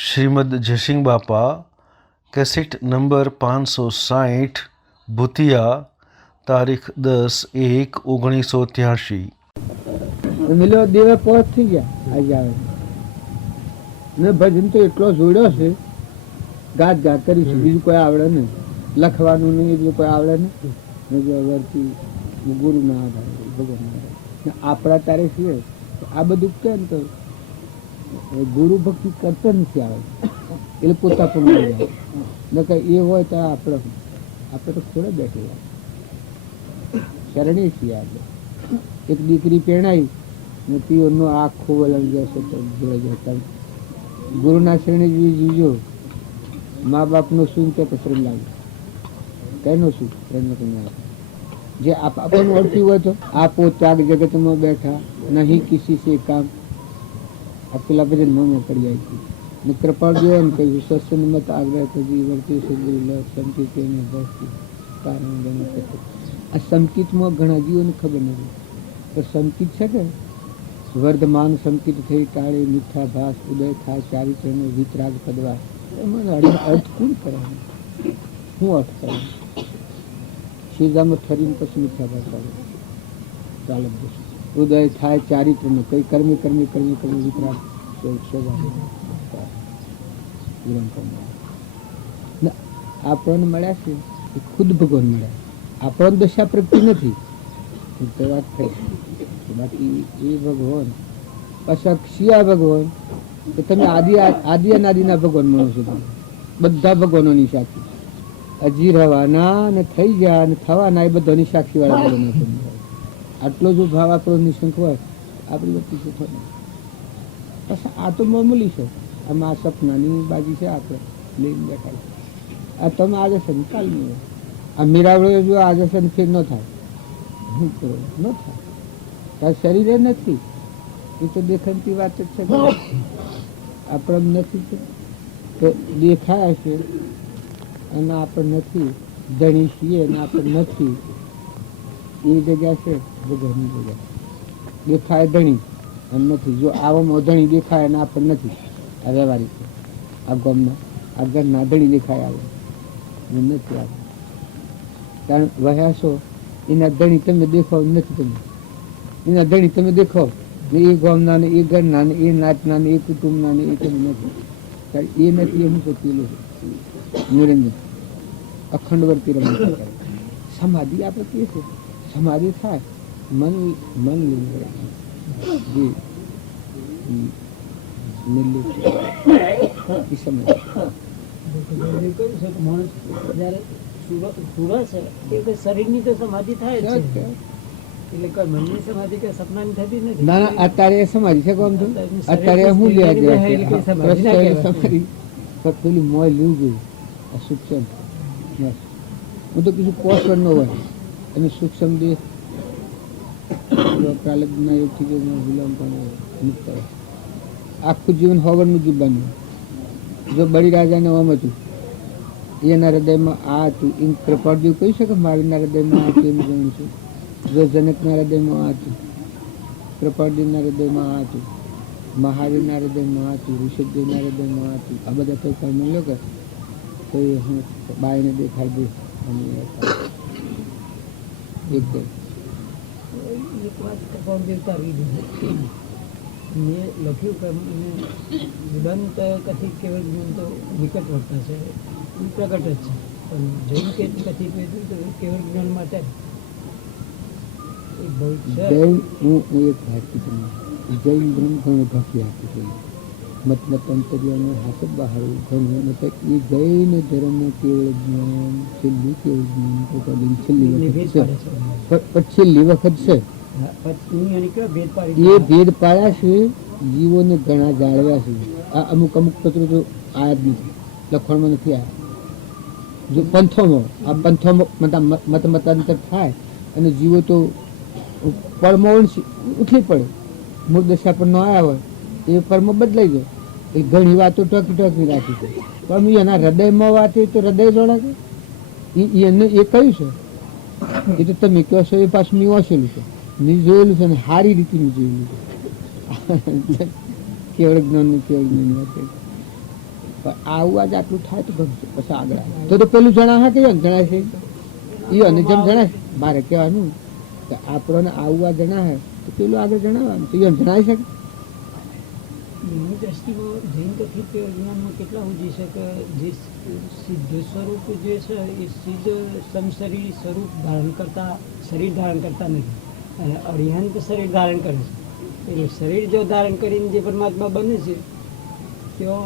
શ્રીમદ જયસિંહ બાપા cassette number 560 ભૂતિયા તારીખ 10/1/1983 મિલો દેવે પોત થઈ ગયા આજે આવે ને ભજન તો એટલો જોડ્યો છે ગાત ગાત કરીશું બીજું કોઈ આવડે નહીં લખવાનું નહીં એટલું કોઈ આવડે નહીં વર્તી ગુરુ ના આધારે ભગવાન ના આધારે આપણા તારે છીએ આ બધું કેમ તો ગુરુ ભક્તિ કરતો નથી આવે એટલે પોતા પણ મળી જાય ન કે એ હોય તો આપણે તો થોડે બેઠેલા શરણી છીએ આપણે એક દીકરી પહેણાઈ નથી એનો આખો વલણ જશે તો જતા ગુરુના શરણે જીજો મા બાપનો શું કે પ્રેમ લાગે કઈનો શું પ્રેમ જે આપણને ઓળખ્યું હોય તો આપો ત્યાગ જગતમાં બેઠા નહીં કિસી સે કામ આ પેલા ભજન માં પડી જાય છે ને કૃપાળ જો ને કહ્યું સત્સંગ મત આગ્રહ કરી વર્તી સુધરી સંકિત કારણ આ સંકિતમાં ઘણા જીવોને ખબર નથી તો સંકિત છે કે વર્ધમાન સંકિત થઈ ટાળે મીઠા ભાસ ઉદય થાય ચારિત્રનો વિતરાગ પદવા એમાં અર્થ કોણ કરે શું અર્થ કરે સીધામાં ઠરીને પછી મીઠા ભાસ આવે ચાલે ઉદય થાય ચારિત્રનો કઈ કર્મી કર્મી કર્મી કર્મી વિતરાગ આપણને મળ્યા છે એ ખુદ ભગવાન મળ્યા આપણને દશા પ્રગતિ નથી તો વાત થઈ બાકી એ ભગવાન અસક્ષિયા ભગવાન કે તમે આદિ અનાદિના ભગવાન માનો છો બધા ભગવાનોની સાક્ષી હજી રહેવાના ને થઈ ગયા ને થવાના એ બધાની સાક્ષી વાળા ભગવાન આટલો જો ભાવ આપણો નિશંક હોય આપણી વસ્તુ શું થાય પછી આ તો મામૂલી છે આમાં આ સપનાની બાજી છે આપણે લઈને બેઠા આ તમે આજે છે ને કાલ નહીં આ મીરાવડો જો આજે છે ને ફેર ન થાય શું કરો ન થાય તાર શરીરે નથી એ તો દેખાતી વાત જ છે આપણે નથી તો દેખાય છે અને આપણે નથી ધણી છીએ અને આપણે નથી એ જગ્યા છે ભગવાનની જગ્યા દેખાય ધણી અને નથી જો આવામાં ધણી દેખાય અને આપણે નથી આ વ્યવહારિક છે આ ગામમાં આ ઘરના ધણી દેખાય આવે નથી આવે કારણ વહ્યા છો એના ધણી તમે દેખાવ નથી તમે એના ધણી તમે દેખાવ ને એ ગામના ને એ ઘરના ને એ નાતના ને એ કુટુંબના ને એ તમે નથી કારણ એ નથી એનું તો પેલું છે નિરંજન અખંડ વર્તી રમત સમાધિ આપણે કહીએ છીએ સમાધિ થાય મન જે શરીરની તો સમાધિ થાય છે એટલે કોઈ મનની સમાધિ કે સપનાની થતી નથી. ના ના અત્યારે સમાધિ છે કોમ તો અત્યારે હું લેવા સમાધિ પેલી મોય લેવું જોઈએ સૂક્ષ્મ હું તો કીધું પોષણ ન હોય અને સૂક્ષ્મ દેહ કાલજના એકથી ગુલામ પણ મુક્ત આખું જીવન હવનનું જીવવાનું જો બળી રાજાને આમ હતું એના હૃદયમાં આ હતું એમ કૃપાળદેવ કહી શકે મારીના હૃદયમાં આ હતું એમ જાણું છું જો જનકના હૃદયમાં આ હતું કૃપાળદેવના હૃદયમાં આ હતું મહાવીરના હૃદયમાં આ હતું ઋષભદેવના હૃદયમાં આ હતું આ બધા તો કામ મળ્યો કે તો એ હું બાઈને દેખાડી દઈશ અને એક વાત કપાળદેવતા મેં લખ્યું કે દંત કથિત કેવળ જ્ઞાન તો વિકટ વર્તા છે એ પ્રગટ જ છે પણ જૈન કે કથિત કેવળ જ્ઞાન માટે જૈન હું એક હાથી જૈન બ્રહ્મ ઘણું ભક્તિ આપી છે મતલબ અંતર્યાનો હાથ બહાર ઘણું મતલબ એ જૈન ધર્મ કેવળ જ્ઞાન છેલ્લું કેવળ જ્ઞાન પોતાની છેલ્લી વખત છે એ ભેદ પાડ્યા છે જીવોને ઘણા જાળવ્યા છે આ અમુક પત્રો તો આયા જ નથી લખણમાં નથી આવ્યા જો પંથોમાં આ પંથોમાં મતાંતર થાય અને જીવો તો પરમોણ ઉઠી પડે મૂળ દશા પર ન આવ્યા હોય એ પરમ બદલાઈ જાય એ ઘણી વાતો ટકી રાખી છે પણ એના હૃદયમાં વાત તો હૃદય જોડા છે એને એ કહ્યું છે એ તો તમે કહો છો એ પાછું મેં વાંચેલું છે મેં જોયેલું છે ને સારી રીતે મેં જોયેલું છે કેવળ જ્ઞાનની વાત પણ આવું આજ આટલું થાય તો ગમશે પછી આગળ આવે તો પેલું જણાશે કે એમ જણાશે એ અને જેમ જણાય મારે કહેવાનું કે આપણને આવું આ જણાશે તો પેલું આગળ જણાવવાનું તો એમ જણાવી શકે. એની દ્રષ્ટિમાં જૈન કથિત જ્ઞાનમાં કેટલા સુધી છે કે જે સિદ્ધ સ્વરૂપ જે છે એ સિદ્ધ સમશરીર સ્વરૂપ શરીર ધારણ કરતા નથી અને અરિહંત શરીર ધારણ કરે છે. એટલે શરીર જો ધારણ કરીને જે પરમાત્મા બને છે તેઓ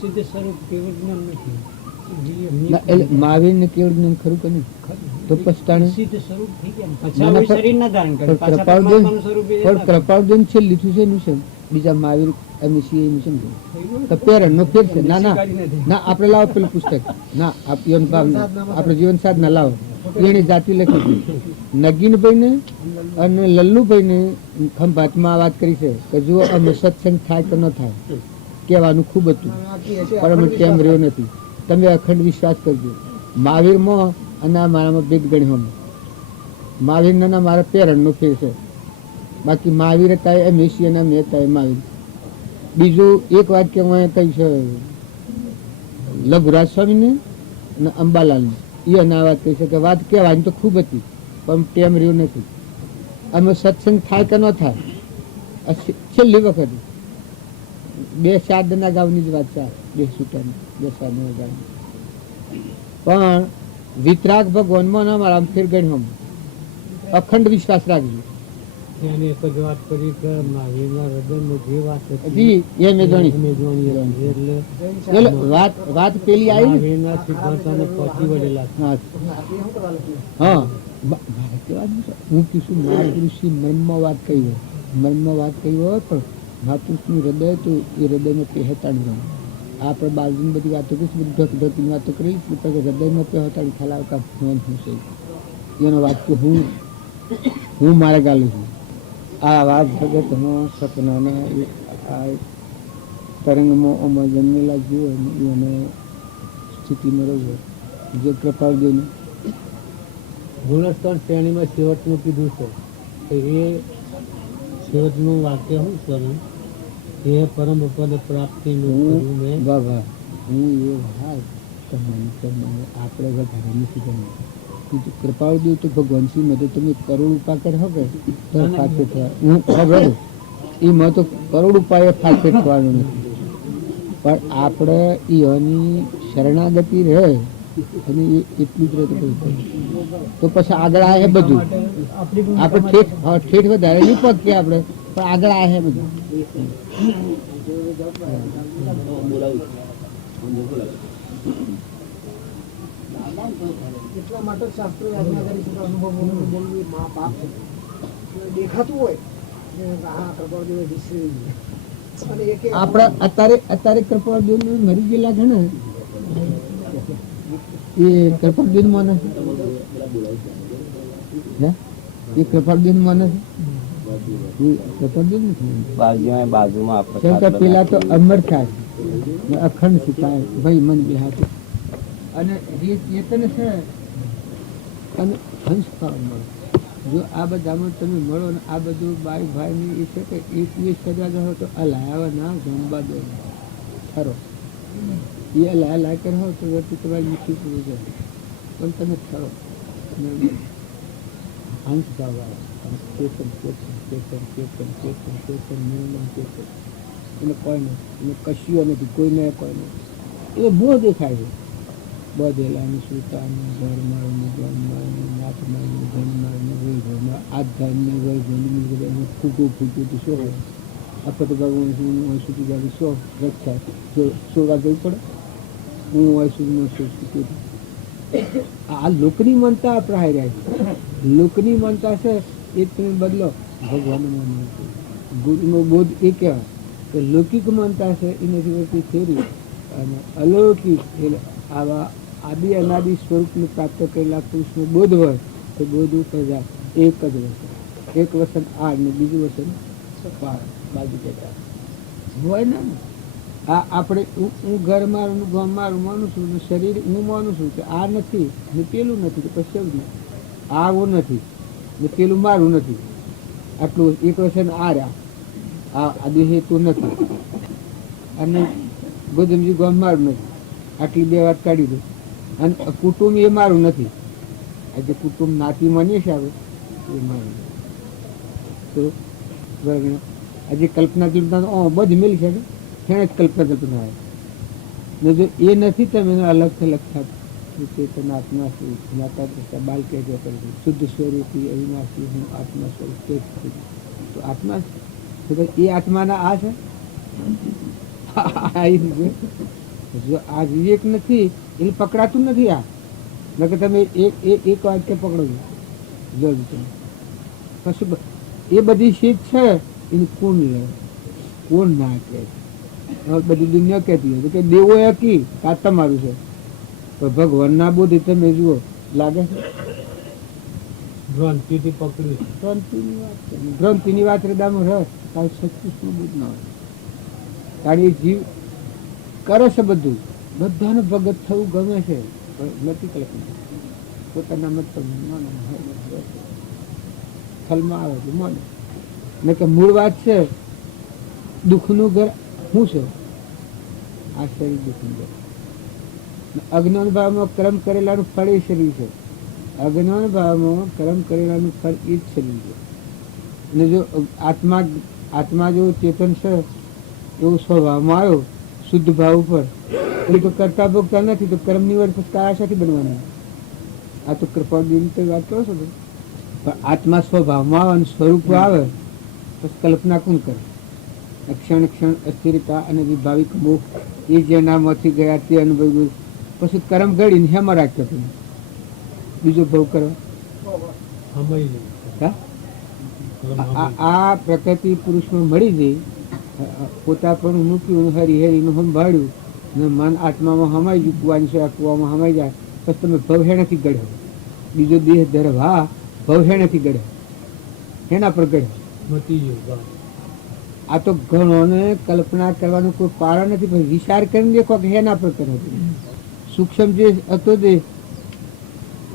સિદ્ધ સ્વરૂપ કેવળ જ્ઞાન નથી. ના, એટલે મહાવીર ને કેવળ જ્ઞાન ખરું કે નહીં તો પછતાણે સિદ્ધ સ્વરૂપ થઈ ગયા ના, પછી ના, હવે શરીર ના ધારણ કરે પણ પાછા કૃપાળુદેવ પરમાત્માનું સ્વરૂપ એ પણ કૃપાળુદેવ છે લીધું છે એનું છે બીજા મહાવીર એમની છે એનું છે તો પેરણ નો ફેર છે. ના ના ના આપણે લાવો પેલું પુસ્તક ના જીવન ભાવ આપણે જીવન સાધના લાવો એની જાતિ લખી નગીનભાઈ ને અને લલ્લુભાઈ ને ખંભાતમાં આ વાત કરી છે કે જો અમે સત્સંગ થાય કે ન થાય કહેવાનું ખૂબ હતું પણ અમે ટેમ રહ્યો નથી. તમે અખંડ વિશ્વાસ કરજો મહાવીરમાં અને આ મારામાં ભેદ ગણ્યો મહાવીર ના મારા પેરણ નો ફેર છે બાકી મહાવીર હતા એમ એશિયન મેં હતા એ મહાવીર. બીજું એક વાત કે હું કહી છે લઘુરાજ સ્વામીને અને અંબાલાલને એ અને આ વાત કહી છે કે વાત કહેવાની તો ખૂબ હતી પણ ટેમ રહ્યું નથી. અમે સત્સંગ થાય કે ન થાય છેલ્લી વખત 2-4 ગામની જ વાત છે 2 છૂટાની 2-4 ગામની પણ વિતરાગ ભગવાનમાં ના મારા ફેર ગણ્યો અખંડ વિશ્વાસ રાખજો. એને એક જ વાત કરી કે મહાવીરના હૃદયમાં જે વાત હતી એ મેં જાણી એટલે વાત પેલી આવી ને મહાવીરના સિદ્ધાંતોને પહોંચી વળેલા હા હા મારે કહેવાનું છે હું કીધું મહાપુરુષની મનમાં વાત કહી હોય મનમાં વાત કહી હોય પણ મહાપુરુષનું હૃદય તો એ હૃદયમાં પહેતાણ રહે. આપણે બાજુની બધી વાતો કરીશું બધી ઢકઢકની વાતો કરી હૃદયમાં પહેતાણ ખ્યાલ આવતા ફોન શું છે એનો વાત કે હું મારે ગાલું છું. આ વાત ભગતનો સપનાને આ તરંગમાં ઓમાં જન્મેલા જીવો એને સ્થિતિમાં રહ્યું જે કૃપાળદેવને ગુણસ્તર શ્રેણીમાં છેવટનું કીધું છે કે એ છેવટનું વાક્ય શું છે એ પરમ પદ પ્રાપ્તિનું મેં બાબા હું એ વાત તમને આપણે વધારે નથી ગમ્યું કૃપાળદેવ તો ભગવાન શ્રી મદદ તમે કરોડ ઉપા કરો કે ફાટે થયા હું ખબર એમાં તો કરોડ ઉપાય ફાટે થવાનું નથી પણ આપણે એની શરણાગતિ રહે અને એ એટલું જ રહે તો પછી આગળ આવે બધું આપણે ઠેઠ વધારે નહીં પગીએ આપણે પણ આગળ આવે બધું. એટલા માટે શાસ્ત્રો આજ્ઞા કરી છે કે અનુભવ બોલવું એ મા પાપ છે. દેખાતું હોય આ પ્રભાવદેવે વિસરી અને એક આપણે અત્યારે કૃપાળદેવ મરી ગયેલા ઘણા એ કૃપાળદેવ માં નથી એ કૃપાળદેવ માં નથી એ કૃપાળદેવ નથી બાજુમાં પેલા તો અમર થાય અખંડ શીખાય ભાઈ મન બેહાતું અને ચેતન છે અને હંસ ખાવા મળે. જો આ બધામાં તમે મળો ને આ બધું બાઈ ભાઈની એ છે કે એક સજા ગયો તો આ લાયા ના જમવા દો ખરો એ લાયા કરો તો વર્તી તમારી મીઠી પૂરી જાય પણ તમે ખરો હંસ ખાવા ચેતન ચેતન ચેતન ચેતન ચેતન ચેતન નિર્મમ ચેતન એને કોઈ નહીં એને કશું નથી કોઈને કોઈ નહીં એ બહુ દેખાય છે બધેલાની સુતાની ઘરમાળની ગણમાળની નાચમાળની ધનમાળની વૈભવમાં આધ્યાત્મિક વૈભવની ફૂટું તો શું હોય આપણે તો ભગવાન હું સુધી જાવી શો રક્ષા જો સોવા જવું પડે હું હોય સુધી શું આ લોકની માનતા આપણે હાઈ રહ્યા છે લોકની માનતા છે એ તમે બદલો ભગવાન ગુરુનો બોધ એ કહેવાય કે લૌકિક માનતા છે એનાથી વળતી ફેરી અને અલૌકિક એટલે આવા આદિ અનાદિ સ્વરૂપને પ્રાપ્ત કરેલા પુરુષનો બોધ હોય તો બોધ ઉપર જાય એક જ વસન એક વસન આ ને બીજું વસન બાજુ કહેતા હોય ને આ આપણે હું ઘર મારું ગામ મારું માનું છું ને શરીર હું માનું છું કે આ નથી ને પેલું નથી તો પછી એવું નહીં આવું નથી ને પેલું મારું નથી આટલું એક વસન આ રહ્યા આ દેહ તો નથી અને ગોધમજી ગામ મારું નથી, આટલી બે વાત કાઢી દઉં. અને કુટુંબ એ મારું નથી. આજે કુટુંબ નાતી માનીએ છીએ આપણે, એ મારું નથી. તો બરાબર. આજે કલ્પના બધી મેલી છે, એને જ કલ્પના આવે. ને જો એ નથી તમે અલગ થલગ થાત ચેતન આત્મા છું, જ્ઞાતા દ્રષ્ટા બાલ કે શુદ્ધ સ્વરૂપી અવિનાશી હું આત્મા સ્વરૂપ તે જ છું. તો આત્મા તો એ આત્માના આ છે. જો આ વિવેક નથી એટલે પકડાતું નથી. આ નકર તમે એક વાક્ય પકડો જો કશું એ બધી શીખ છે એની કોણ લે, કોણ ના કહે. બધી દુનિયા કહેતી હોય કે દેવો એ કી આ તમારું છે, પણ ભગવાન ના બોધી તમે જુઓ લાગે છે ભ્રાંતિથી પકડી. ભ્રાંતિની વાત હૃદયમાં રહે તારું સચ્ચું શું બુદ્ધ ના હોય. કારણ એ જીવ કરે છે બધું, બધાને ભગત થવું ગમે છે, નથી કલ્પના પોતાના મત ફલમાં આવે છે માને. ને કે મૂળ વાત છે દુઃખનું ઘર શું છે? આ શરીર દુઃખનું ઘર. અજ્ઞાન ભાવમાં કર્મ કરેલાનું ફળ એ શરીર છે. અજ્ઞાન ભાવમાં કર્મ કરેલાનું ફળ એ જ શરીર છે. અને જો આત્મા જો ચેતન છે એવો સ્વભાવમાં આવ્યો શુદ્ધ ભાવ ઉપર, એ તો કરતા ભોગતા નથી, તો કર્મ નિવડ પછી આશાથી બનવાની. આ તો કૃપાની તો વાત કરો છો. પણ આત્મા સ્વભાવમાં આવે અને સ્વરૂપ આવે પછી કલ્પના કોણ કરે? ક્ષણ ક્ષણ અસ્થિરતા અને વિભાવિક મોહ એ જેનામાંથી ગયા તે અનુભવ્યું. પછી કર્મ ઘડીને હેમાં રાખ્યો તમે બીજો ભાવ કરવા. આ પ્રકૃતિ પુરુષમાં મળી ગઈ, પોતા પણ મૂક્યું, હરિહરિનું સંભાળ્યું ને મન આત્મામાં હમાઈ ગયું, કુવાની છે કુવામાં હમાઈ જાય પછી તમે ભવ હેણાથી ગઢ્યો. બીજો દેહ ધરવા ભવ હેણાથી ગઢ્યો, હેના પર ગઢ્યો. આ તો ઘણોને કલ્પના કરવાનું કોઈ કારણ નથી, પણ વિચાર કરીને દેખો કે હેના પર કર્યો. સૂક્ષ્મ જે હતો તે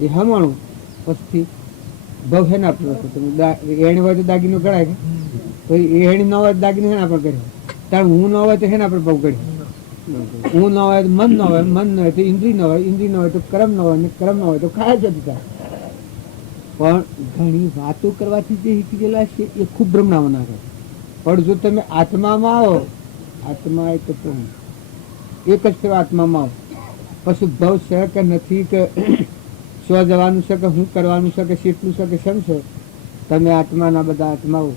એ હમાણું પછી ભવ હેના પર હતો. તમે એણી હોય તો દાગીનો ગણાય કે પછી એણી ન હોય તો દાગીનો હેના પર કર્યો. તાર હું ન હોય તો હેના પર ભવ કર્યો. હું ન હોય તો મન ન હોય, મન ન હોય તો ઇન્દ્રિય ન હોય, ઇન્દ્રિય ન હોય તો કર્મ ન હોય, ને કર્મ ન હોય તો ખાય જ હતા. પણ ઘણી વાતો કરવાથી જે શીખી ગયેલા છે એ ખૂબ ભ્રમણામાં કરે. પણ જો તમે આત્મામાં આવો, આત્મા એક જ છે, આત્મામાં આવો પછી ભવ છે કે નથી, કે સ્વ જવાનું છે કે હું કરવાનું છે કે શીખવું છે કે શમ છે. તમે આત્માના બધા આત્માઓ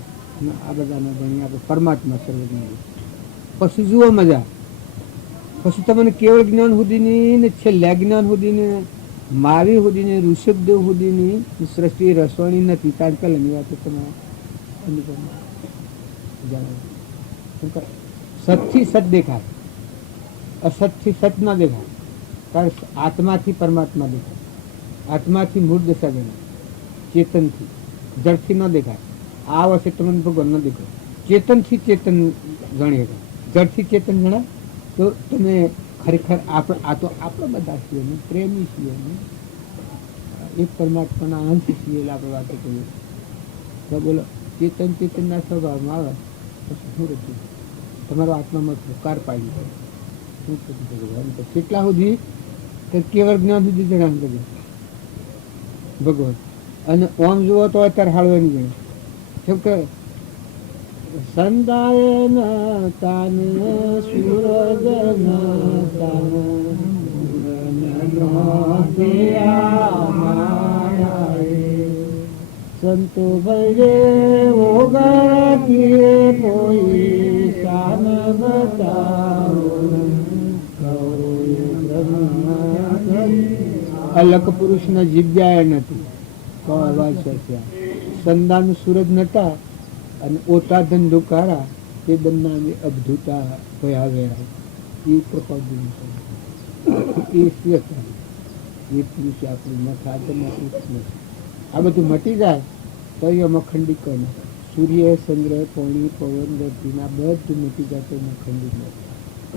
આ બધાના ભણી આપણે પરમાત્મા સર્વજ્ઞ. પછી જુઓ મજા. પછી તમને કેવળ જ્ઞાન સુધીની ને છેલ્લા જ્ઞાન સુધીની મારી સુધીની ઋષભદેવ સુધીની સૃષ્ટિ રસવાની નથી. તાત્કાલિકની વાત તમારા સતથી સત દેખાય, અસતથી સત ના દેખાય. કારણ આત્માથી પરમાત્મા દેખાય, આત્માથી મૂળ દશા ગણાય, ચેતનથી જડથી ન દેખાય. આ વર્ષે તમને ભગવાન ન દેખાય. ચેતનથી ચેતન ગણી શકાય, જડથી ચેતન ગણાય. તો તમે ખરેખર આ તો આપણે બધા છીએ ને પ્રેમી છીએ ને એક પરમાત્માના અંશ છીએ એટલે આપણે વાતો કરીએ. તો બોલો ચેતન ચેતનના સ્વભાવમાં આવે પછી શું રચ્યું? તમારો આત્મામાં કાર પાડી પડે. શું થતું ભગવાન? તો કેટલા સુધી કેવળ જ્ઞાન સુધી જણાવ કરજો ભગવાન. અને ઓમ જુઓ તો અત્યારે હાળવાની ગણે કેમ કે સંદાયન તાન સૂરજ સંતો ભજે ઓગતીએ કોઈ શાન અલક પુરુષ ના જીવ્યા નથી. સંદાન સૂરજ નતા અને ઓતા ધંધુકારા તે દમના અબધુતા ભયા વેરા એ પ્રપાદન એ સ્વીકાર એ પુરુષ આપણું મત આ બધું મટી જાય તો એમાં ખંડિત કોઈ નથી. સૂર્ય ચંદ્ર પાણી પવન ધરતીના બધું મટી જાય તો એમાં ખંડિત નથી.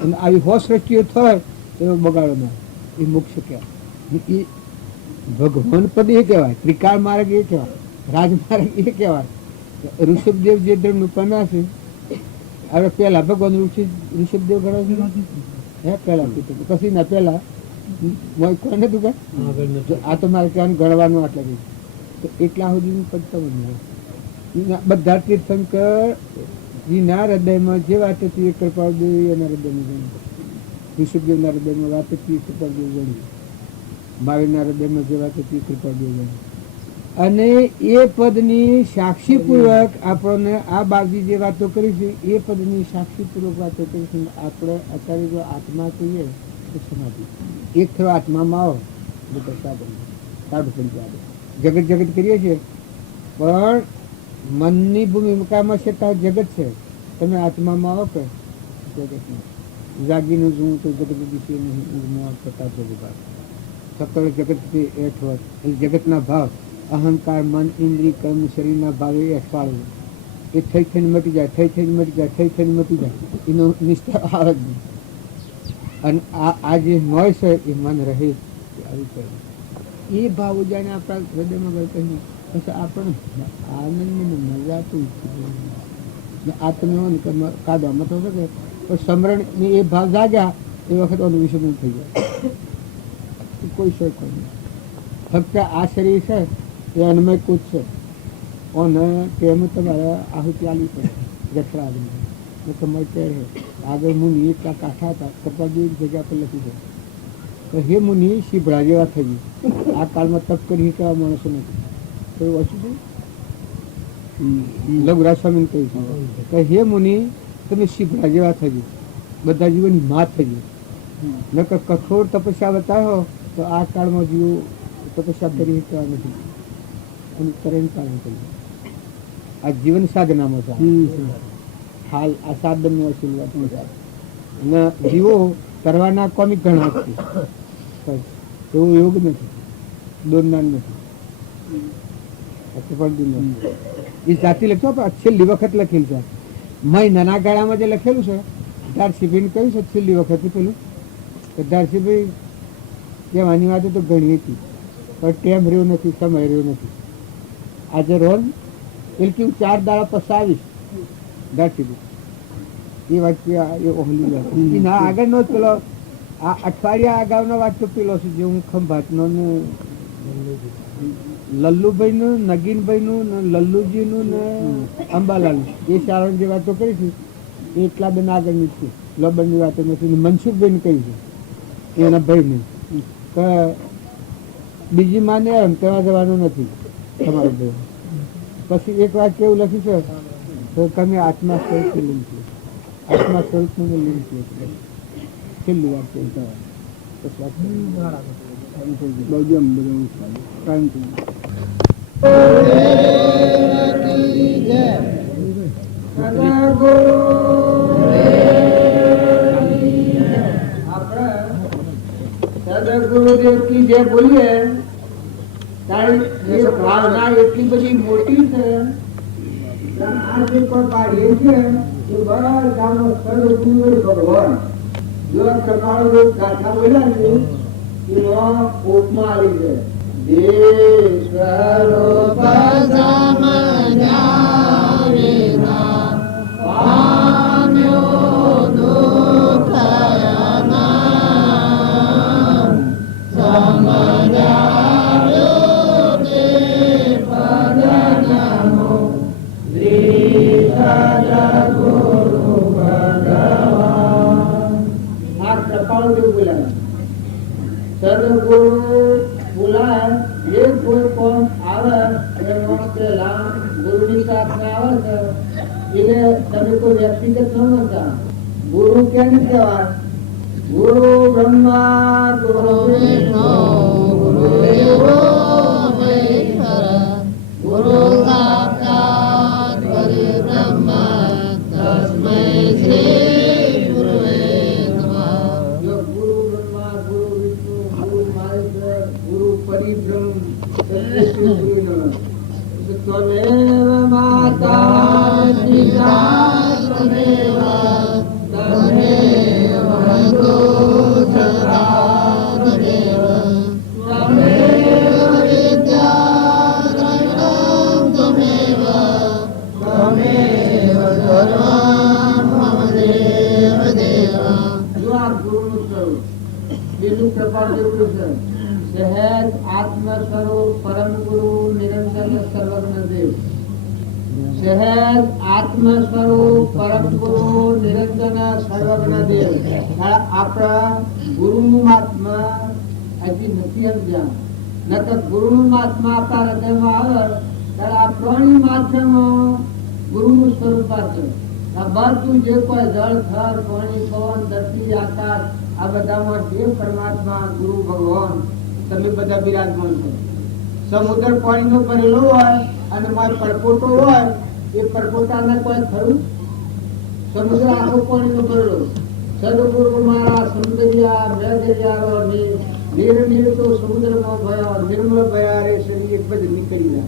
અને આવી હોશ રચીઓ થાય તો એનો બગાડો ના એ મોક્ષ કહેવાય. એ ભગવાન પદ એ કહેવાય, ત્રિકાળ માર્ગ એ કહેવાય, રાજમાર્ગ એ કહેવાય. ઋષભદેવ જે ધર્મ પના છે હવે પેલા ભગવાન ઋષભદેવ ગણાવ હે પેલા કીધું પછી ના પેલા કોઈ નતું કે આ તો મારે ત્યાં ગણવાનું આટલા કીધું તો એટલા સુધી પડતો બધા તીર્થંકર જીના હૃદયમાં જે વાત હતી એ કૃપાળદેવ એના હૃદયમાં ગણી, ઋષભદેવના હૃદયમાં વાત હતી એ કૃપાળદેવ ગણી, મહાવીરના હૃદયમાં જે વાત હતી એ કૃપાળદેવ ગણી. અને એ પદની સાક્ષીપૂર્વક આપણને આ બાજી જે વાતો કરી છે એ પદની સાક્ષીપૂર્વક વાતો કરીશું. આપણે અત્યારે જો આત્મા કહીએ તો સમાધિ એક થયો આત્મામાં આવો બધા સાધન પડી જાય. જગત જગત કરીએ છીએ પણ મનની ભૂમિકામાં છતાં જગત છે. તમે આત્મામાં આવો કે જગત નહીં. જાગીને જોઉં તો જગત દિશે નહીં, ઊંઘમાં થતા જગત સકળ જગત હેઠ એ જગતના ભાવ અહંકાર, મન, ઇન્દ્રિય, કર્મ, શરીરના ભાવે અઠવાડવું એ થઈ થઈને મટી જાય, થઈ થઈને મટી જાય, થઈ થઈને મટી જાય, એનો નિષ્ઠા આવે જ નહીં. અને આ જે મોય છે એ મન રહે આવી કરે એ ભાવ ઉજાને આપણા હૃદયમાં ગયો કહીએ પછી આપણને આનંદની મજા તો આ તમે હોય ને કાદવામાં તો શકે પણ સમરણની એ ભાવ જાગ્યા એ વખત ઓનું વિસર્જન થઈ જાય. કોઈ શોખ નહીં. ફક્ત આ શરીર છે એ અન્મય કૂદ છે અને તેમ તમારે આહુતિ આલી પડે જઠરા તમારે ત્યારે આગળ મુનિ એટલા કાંઠા હતા કપાજી જગ્યા પર લખી છે તો હે મુનિ શીભડા જેવા થઈ ગયું. આ કાળમાં તપ કરી કેવા માણસો નથી કોઈ વસ્તુ છે. લઘુરાજ સ્વામી કહ્યું છે કે હે મુનિ તમે શીભડા જેવા થઈ ગયું, બધા જીવોની માત થઈ ગયું. નકર કઠોર તપસ્યા બતાવો તો આ કાળમાં જીવો તપસ્યા કરી કેવા નથી અને કરેન કારણ કર્યું. આ જીવન સાધનામાં છે હાલ આ સાધનનો આશીર્વાદ અને જીવો કરવાના કોમિક ઘણા છે એવું યોગ નથી, દોરનાર નથી. એ જાતિ લખ્યો પણ છેલ્લી વખત લખેલું છે. મહિનાના ગાળામાં જે લખેલું છે ધારસીભાઈ કહ્યું છે છેલ્લી વખત પેલું તો ધારસીભાઈ કહેવાની વાતો તો ઘણી હતી પણ ટેમ રહ્યો નથી, સમય રહ્યો નથી. આજે રોજ એટલે 4 દાડા પછી આવીશ ધારસીભાઈ એ વાત એ ઓહલી વાત ના આગળનો જ પેલો આ અઠવાડિયા અગાઉનો વાત તો પેલો છે જે હું ખંભાતનો ને લલ્લુભાઈનું, નગીનભાઈનું ને લલ્લુજીનું ને અંબાલાલનું એ શાળાની જે વાતો કરી છે એ એટલા બેન આગળની છે. લબનની વાતો નથી. મનસુખભાઈને કહી છે એના ભાઈને કે બીજી માને એમ તેમાં જવાનું નથી તમારો ભાઈ. પછી એક વાત કેવું લખ્યું છે તો તમે આત્મા સ્વરૂપથી લીન છો, આત્મા સ્વરૂપનું લીન છો. છેલ્લી વાત છે સદગુરુદેવ કી જે બોલીએ તારી એ ભાવના એટલી બધી મોટી છે. આ જે કોઈ પાડીએ છે એ બધાનો સદગુરુ ભગવાન જો કપાળો ગાથા બોલ્યા છે એનો કોપમાં આવી છે. સદગુરુ બોલાય એ કોઈ કોણ આવે એનો પેલા ગુરુની સાથે આવે છે એને તમે કોઈ વ્યક્તિગત ન માનતા. ગુરુ કેમ કહેવાય? ગુરુ બ્રહ્મા ગુરુ વિષ્ણુ ગુરુ દેવો મહેશ્વર ગુરુ સાક્ષાત પરબ્રહ્મ તસ્મૈ શ્રી ગુરુવે નમઃ. ગુરુ બ્રહ્મા ગુરુ વિષ્ણુ ગુરુ મહેશ્વર ગુરુ પરિબ્રહ્મ તસ્મૈ શ્રી ગુરુવે નમઃ. ત્વમેવ માતા પિતા ત્વમેવ તમેવ બંધુ સખા બીજું કૃપાળ જેવું છે સહેજ આત્મ સ્વરૂપ પરમ ગુરુ નિરંતર સર્વજ્ઞ દેવ. સહેજ આત્મ સ્વરૂપ પરમ ગુરુ નિરંજન સર્વજ્ઞ દેવ. આપણા ગુરુનું મહાત્મા હજી નથી સમજ્યા. નકર ગુરુનું મહાત્મા આપણા હૃદયમાં આવે ત્યારે આ પ્રાણી માત્રમાં ગુરુનું સ્વરૂપ છે. આ બધું જે કોઈ જળ થર પાણી પવન ધરતી આકાશ આ બધામાં જે પરમાત્મા ગુરુ ભગવાન તમે બધા બિરાજમાન છો. સમુદ્ર પાણીનો ભરેલો હોય અને મારો પરપોટો હોય એ પરપોટાને કોઈ ખરું? સમુદ્ર આખો પાણીનો ભરેલો. સદગુરુ મારા સમુદ્રિયા મેઘરિયારો નીર નીર તો સમુદ્રમાં ભયા નિર્મળ ભયા રે શરીર એક બધું નીકળી જાય.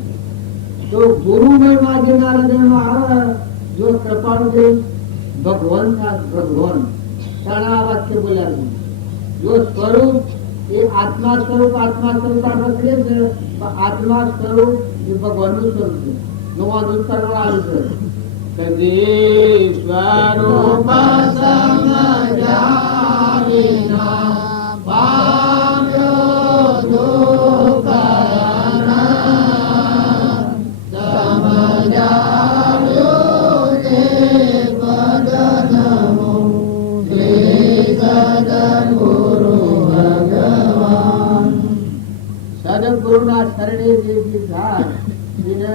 તો ગુરુમય માજના હૃદયમાં આવે જો કૃપાળુ દેવ ભગવાન ભગવાન તાણા આ વાક્ય બોલ્યા છે. જો સ્વરૂપ એ આત્મા સ્વરૂપ આપણે કહીએ છે આત્મા સ્વરૂપ એ ભગવાનનું સ્વરૂપ છે. નવાનું કરવા આવ્યું છે કદી સ્વરૂપ સમજાવીના પામ્યો દુઃખના સમજાવ્યો તે પદનમો શ્રી સદગુરુ ભગવાન. સદગુરુના શરણે જે થાય એને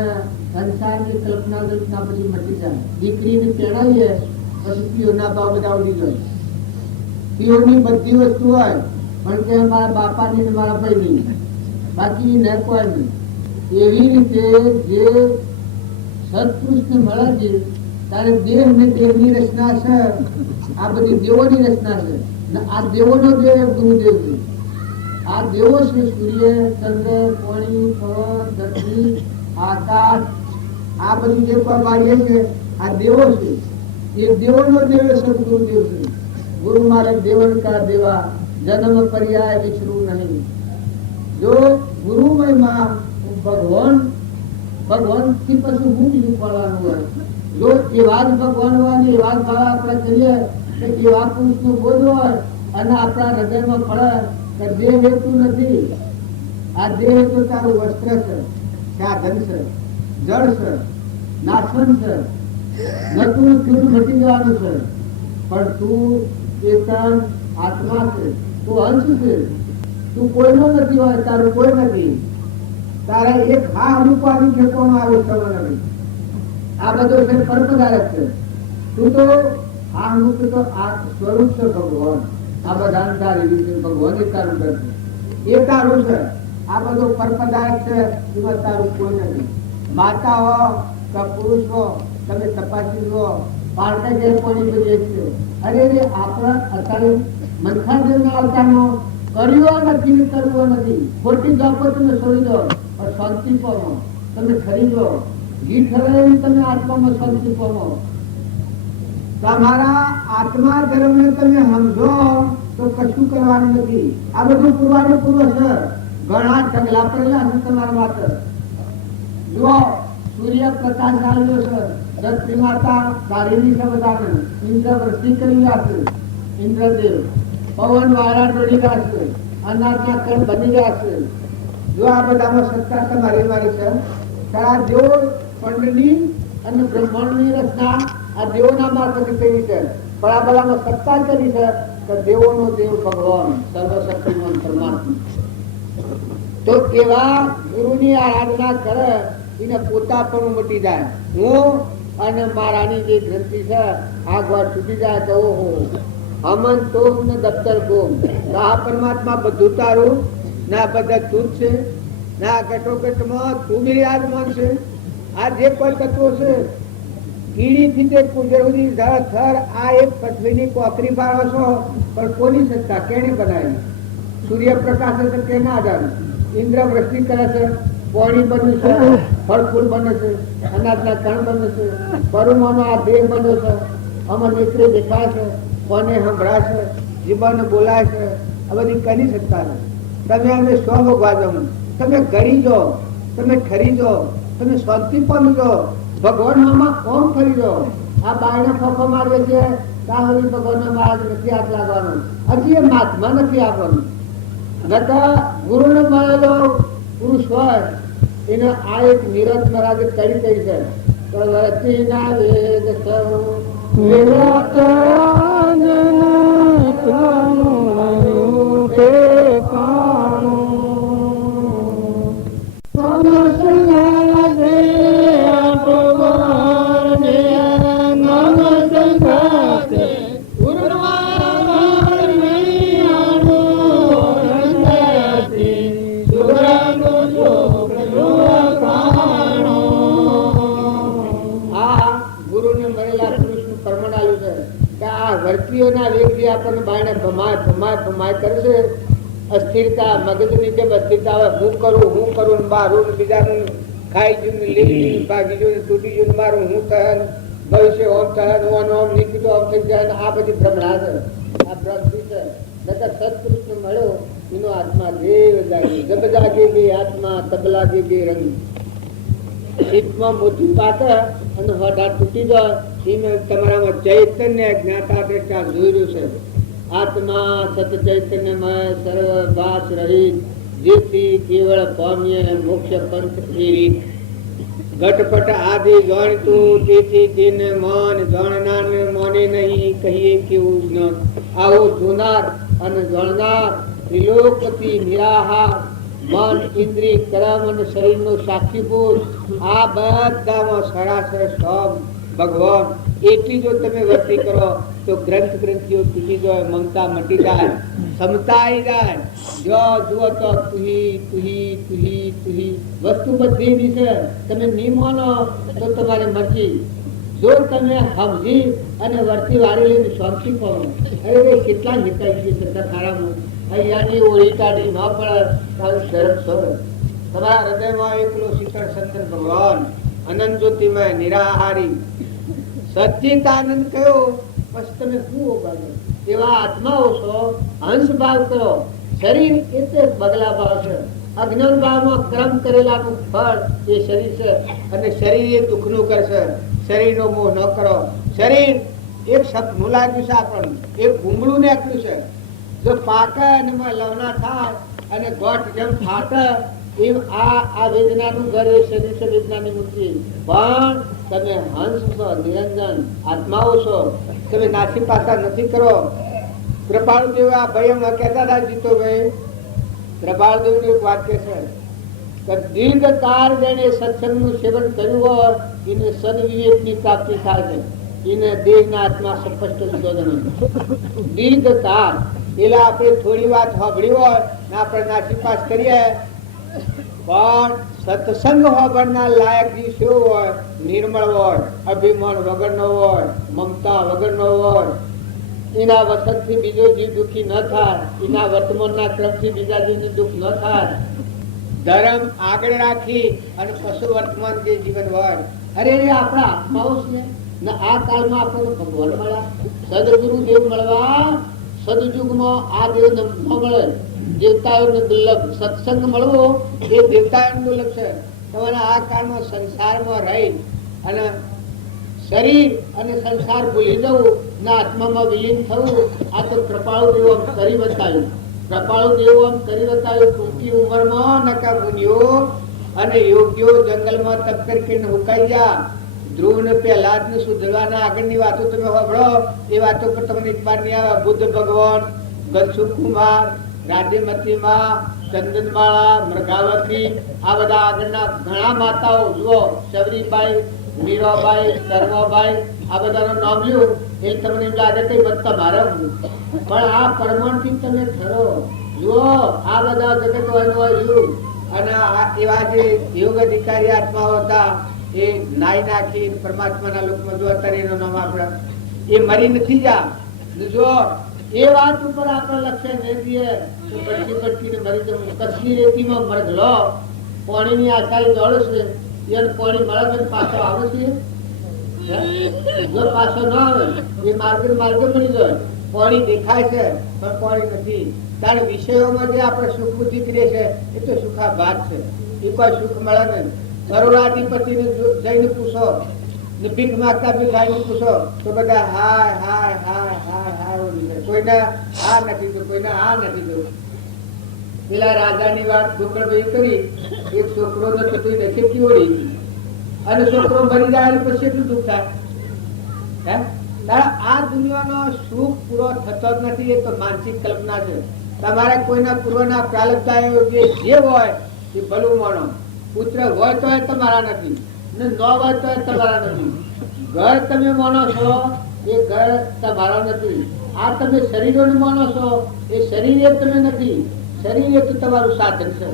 સંસારની કલ્પના પછી મટી જાય. દીકરીને તેડાવીએ પછી પીઓના ભાવ બધા ઉડી જાય. પીઓની બધી વસ્તુ હોય પણ કે મારા બાપાની ને મારા ભાઈની બાકી ન કોઈ નહીં. એવી રીતે જે સત્પુરુષને મળે છે ત્યારે દેહ ને દેહની રચના છે. આ બધી દેવોની રચના છે. આ દેવોનો દેવ ગુરુદેવ છે. આ દેવો છે સૂર્ય ચંદ્ર પાણી પવન ધરતી આકાશ આ બધી જે બાળીએ છે આ દેવો છે. એ દેવોનો દેવ સદગુરુદેવ છે. ગુરુ મારે દેવન કા દેવા જન્મ પર્યાય વિછરું નહીં. જો ગુરુમયમાં ભગવાન થી પછી હું બીજું પડવાનું હોય. જો એવા જ ભગવાન હોય ને એવા જ ભાવ આપણે કરીએ કે એવા પુરુષ નો બોધ હોય અને આપણા હૃદયમાં પડે કે દેહ હેતુ નથી. આ દેહ તો તારું વસ્ત્ર છે, સાધન છે, જળ છે, નાશન છે. નતું તું મટી જવાનું છે પણ તું ચેતન આત્મા છે. તું અંશ છે. તું કોઈનો નથી હોય. તારું કોઈ નથી. તારા એક હા અનુપાદી ઠેકવાનો આવે થવા નથી. આ બધો છે પરપદારક છે. તું તો આ અનુપ તો આ સ્વરૂપ છે ભગવાન. આ બધા તારી રીતે ભગવાન એ તારું ઘર છે. એ તારું છે. આ બધો પરપદારક છે. એમાં તારું કોઈ નથી. માતા હો કે પુરુષ હો તમે તપાસી લો પારકા ઘેર કોની બધી છે. અરે રે આપણા અત્યારે મનખાદેવના અવતારનો કર્યો નથી કરવો નથી. ખોટી બાબતો તમે છોડી દો પણ શાંતિ પામો. તમે ખરીદો ઘી ઠરાવી તમે આત્મામાં શાંતિ પામો. તમારા આત્મા ધર્મને તમે સમજો તો કશું કરવાનું નથી. આ બધું પૂર્વાનું પૂર્વ છે. ઘણા ઢગલા પડેલા છે તમારા માત્ર. જો સૂર્ય પ્રકાશ આવ્યો છે. ધરતી માતા કાઢેલી છે બધાને. ઇન્દ્ર વૃષ્ટિ કરી રહ્યા છે. ઇન્દ્રદેવ પવન વાળા દોડી રહ્યા છે. અનાજના કણ બની રહ્યા છે. જો આ બધામાં સત્તા તમારી મારી છે. આ દેવો પંડની અને બ્રહ્માંડની રચના આ દેવોના મારફતે કરી છે. પણ આ બધામાં સત્તા કરી છે કે દેવોનો દેવ ભગવાન સર્વશક્તિમાન પરમાત્મા. તો એવા ગુરુની આરાધના કરે એને પોતા પણ મટી જાય. હું અને મારાની જે ગ્રંથિ છે આ ગોળ છૂટી જાય તો ઓહો અમન તો ને દફતર ગોમ. આ પરમાત્મા બધું તારું ના બધા તું છે. ના ઘટોઘટમાં તું બિરાજમાન છે. આ જે કોઈ તત્વો છે કીડીથી તે કુંજર સુધી ધર થર આ એક પૃથ્વીની કોકરી પાડો છો પણ કોની સત્તા કેને બનાવી? સૂર્યપ્રકાશ છે તેના આધારે. ઇન્દ્ર વૃષ્ટિ કરે છે. પાણી બને છે. ફળ ફૂલ બને છે. અનાજના કણ બને છે. પરુમાનો આ દેહ બને છે. આમાં નેત્રે દેખાય છે. કોને સંભળાય છે. જીવન બોલાય છે. આ બધી કરી શકતા નથી. તમે અમે સ્વ ભોગવા જવું. તમે ગળી જો. તમે ઠરી જો. તમે શાંતિ પામી જો. ભગવાન આમાં કોણ કરી દો. આ બાયણે ફોફો મારે છે તાહરી ભગવાનનો માર્ગ નથી હાથ લાગવાનો. હજી એ મહાત્મા નથી આપવાનું. નકર ગુરુને મળેલો પુરુષ હોય એને આ એક નિરંત મહારાજે કરી છે પ્રવૃત્તિ ના વેદ વર્તીઓના વેગથી આપણને બાયણે ભમાય ભમાય ભમાય કરે છે. અસ્થિરતા મગજની જેમ અસ્થિરતા આવે. હું કરું ને મારું ને બીજાનું ખાઈ જુ ને લઈ જુ ભાગી જુ ને તૂટી જુ ને મારું હું થન ભવિષ્ય ઓમ થન ઓમ નીકળ્યું ઓમ થઈ જાય. આ બધી ભ્રમણા છે, આ ભ્રમથી છે. નકર સત્પુરુષને મળ્યો એનો આત્મા દેવ જાગે. જબ જાગે બે આત્મા તબ લાગે બે રંગ. શીતમાં મોતી પાકે અને હઠા તૂટી જાય. તમારામાં ચૈતન્ય જ્ઞાતા દ્રષ્ટા જોયું છે. આત્મા સત ચૈતન્યમય સર્વ ભાસ રહિત જેથી કેવળ પામ્ય મોક્ષ પંથ ની રીત. ઘટપટ આદિ જાણતું તેથી તેને મન જાણનાર ને માને નહીં કહીએ કેવું જ્ઞાન. આવો જોનાર અને જાણનાર ત્રિલોકપતિ નિરાહાર મન ઇન્દ્રિય કર્મ અને શરીર નો સાક્ષીભૂત આ બધામાં સરાસર સબ ભગવાન. એટલી જો તમે વર્તી કરો તો ગ્રંથ ગ્રંથિઓ તૂટી જાય, મમતા મટી જાય, સમતા આવી જાય. જો જુઓ તો તુહી તુહી તુહી તુહી વસ્તુ બધી બી છે. તમે નહીં માનો તો તમારી મરજી. જો તમે સમજી અને વર્તી વાળી લઈને શાંતિ કરો. અરે ભાઈ કેટલા નીકળી ગઈ છે ખાડામાં. અહીંયાની ઓળી કાઢી ન પડે તારું શરમ છોડે. તમારા હૃદયમાં એકલો શીતળ સંતન ભગવાન અનંત જ્યોતિમય નિરાહારી સચ્ચિદાનંદ કયો. પછી તમે શું ઉભાડો એવા આત્માઓ છો. હંસ ભાવ કરો. શરીર એટલે બગલા ભાવ છે. અજ્ઞાન ભાવમાં ક્રમ કરેલાનું ફળ એ શરીર છે. અને શરીર એ દુઃખનું કરશે. શરીરનો મોહ ન કરો. શરીર એક સપનું લાગ્યું છે આપણને, એક ભૂંગળું નાખ્યું છે. જો પાકે અને લવના થાય અને ગોઠ જેમ ફાટે એમ આ વેદનાનું ઘર એ શરીર છે. વેદનાની મૂર્તિ. પણ તમે હંસ છો, નિરંજન આત્માઓ છો. તમે નાસી પાસા નથી કરો. કૃપાળુ દેવ આ ભાઈ એમ કહેતા હતા જીતોભાઈ, કૃપાળુ દેવ એક વાક્ય છે કે દીર્ઘ કાળ જેને સત્સંગનું સેવન કર્યું હોય એને સદવિવેકની પ્રાપ્તિ થાય છે. એને દેહના આત્મા સ્પષ્ટ જુદો નથી. દીર્ઘ કાળ એટલે આપણે થોડી વાત સાંભળી હોય ને આપણે નાસી પાસ કરીએ. પણ સત્સંગ હોવાના લાયક દિવસો હોય, નિર્મળ હોય, અભિમાન વગરનો હોય, મમતા વગરનો હોય. એના વસનથી બીજો જીવ દુઃખી ન થાય. એના વર્તમાનના ક્રમથી બીજા જીવને દુઃખ ન થાય. ધર્મ આગળ રાખી અને પશુ વર્તમાન જે જીવન હોય. અરે એ આપણા આત્માઓ છે ને આ કાળમાં આપણને ભગવાન મળ્યા. સદગુરુ દેવ મળવા સદયુગમાં આ દેવ ન મળે. દેવતાઓને દુર્લભ. સત્સંગ મળવો એ દેવતાઓને દુર્લભ છે. તમારે આ કાળમાં સંસારમાં રહી અને શરીર અને સંસાર ભૂલી જવું ના આત્મામાં વિલીન થવું. આ તો કૃપાળુ દેવ આમ કરી બતાવ્યું. કૃપાળુ દેવ આમ કરી બતાવ્યું. ટૂંકી ઉંમરમાં નકા મુનિઓ અને યોગીઓ જંગલમાં તપ કરીને હુકાઈ જા. ધ્રુવ ને પહેલા જ સુધરવાના આગળની વાતો તમે સાંભળો. એ વાતો પર તમને ઇતબાર નહીં આવે. બુદ્ધ ભગવાન, ગનસુખ કુમાર, રાજ્યમતીમાં, ચંદનમાળા, મૃગાવતી આ બધા આગળના ઘણા માતાઓ જુઓ. શબરીબાઈ, મીરાબાઈ, ધર્માબાઈ આ બધાનું નામ લ્યું એટલે તમને એમ લાગે કે બધા મારે. પણ આ પરમાણથી તમે ઠરો. જુઓ આ બધા જગત રહ્યું અને એવા જે યોગ અધિકારી આત્માઓ હતા એ નાઈ નાખી પરમાત્માના લોકમાં જો અત્યારે એનું નામ આપણે એ મરી નથી જા. જો એ વાત ઉપર આપણે લક્ષ્ય નહીં દઈએ તો ભટકી ભટકીને મરી જવું. કચ્છની રેતીમાં મરઘલો પાણીની આશાએ દોડે છે. એને પાણી મળે છે પાછો આવે છે. જો પાછો ન આવે એ માર્ગે મળી જાય. પાણી દેખાય છે પણ પાણી નથી. તારે વિષયોમાં જે આપણે સુખ બુદ્ધિ કરીએ છે એ તો સુખાભાસ છે. એ કોઈ સુખ મળે નહીં. કરોડાધિપતિને જઈને પૂછો ને ભીખ માંગતા ભિખારીને પૂછો તો બધા હાય હાય હાય હાય હાય બોલી જાય. કોઈને આ નથી દઉં, કોઈને આ નથી દઉં. પેલા રાજાની વાત ગોકળભાઈ કરી, એક છોકરો નતો તો એને ખેતી ઓળી અને છોકરો મરી જાય અને પછી એટલું દુઃખ થાય. હે આ દુનિયાનો સુખ પૂરો થતો જ નથી. એ તો માનસિક કલ્પના છે. તમારે કોઈના પૂર્વના પ્રાલબ્ધાયો જે હોય એ ભલું માનો. પુત્ર હોય તો એ તમારા નથી ને ન હોય તો એ તમારા નથી. ઘર તમે માનો છો એ ઘર તમારા નથી. આ તમે શરીરોને માનો છો એ શરીર તમે નથી. શરીર એ તો તમારું સાધન છે.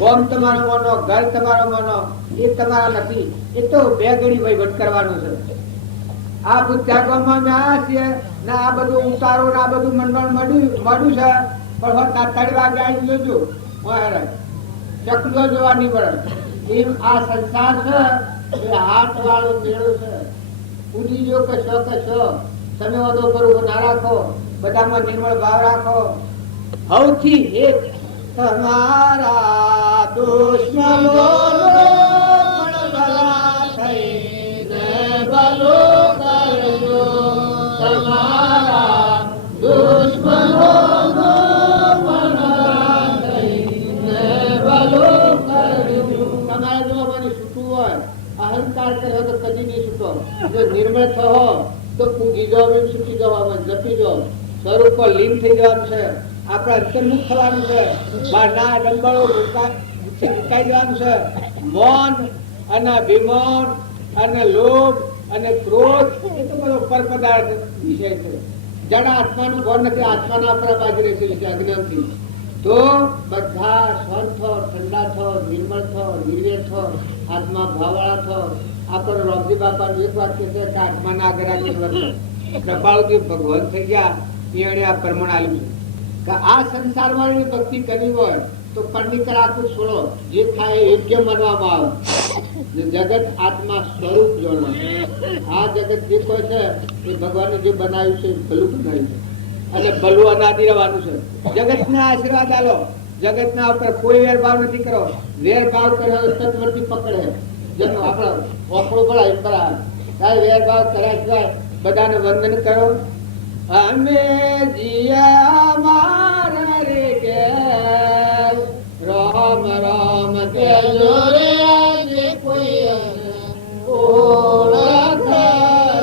ગોમ તમારો માનો, ઘર તમારો માનો, એ તમારા નથી. એ તો બે ઘડી વહીવટ કરવાનું છે. આ બુદ્ધાગમમાં મેં આ છે ને આ બધું ઉતારો ને આ બધું મંડળ મળ્યું છે. પણ હવે તાત્કાલિક વાગે આવી જોજો ચકલીઓ જોવા નહીં પડે. એમ આ સંસાર છે એ હાથ વાળો મેળો છે. પૂજી જો કશો તમે વધો કરવો ના રાખો. બધામાં નિર્મળ ભાવ રાખો. સૌથી હેત તમારા દુશ્મનો અહંકાર કર્યો તો કદી નહીં છૂટો. જો નિર્મળ થયો તો પૂજી જાઓ, છૂટી જવામાં જપી જાઓ. સ્વરૂપ લીન થઈ જવાનું છે. આપણા અંતર્મુખ થવાનું છે. બહારના ડંબળો મુકાઈ જવાનું છે. મૌન અને અભિમાન અને લોભ અને ક્રોધ એ તો બધો પરપદાર્થ વિષય છે. જડ આત્માનું ભાન નથી. આત્માના આપણા બાજુ રહેશે અજ્ઞાનથી. તો બધા સ્વર્થ થો, ઠંડા થો, નિર્મળ થો, નિર્વેર થો, આત્મા ભાવવાળા થો. આપણો રોમજી બાપાનું એક વાત છે કે આત્માના આગળ કૃપાળુજી ભગવાન થઈ ગયા. એને આ પ્રમાણ આપ્યું કે આ સંસારમાં ભક્તિ કરવી હોય તો પરની કલાકું છોડો. જે થાય એ યોગ્ય માનવામાં આવે. જગત આત્મા સ્વરૂપ જોડો. આ જગત જે કોઈ છે એ ભગવાને જે બનાવ્યું છે એ ભલું બનાવ્યું છે અને ભલું અનાદિ રહેવાનું છે. જગતના આશીર્વાદ આલો. જગતના ઉપર કોઈ વેરભાવ નથી કરો. વેરભાવ કર્યો તત્વથી પકડે. જેમ આપણો ઓખળો ભરાય બરાબર વેરભાવ કર્યા સિવાય બધાને વંદન કરો. અમે જીયા મારા રે કે રામ રામ કે જોરે આજે કોઈ ઓળખ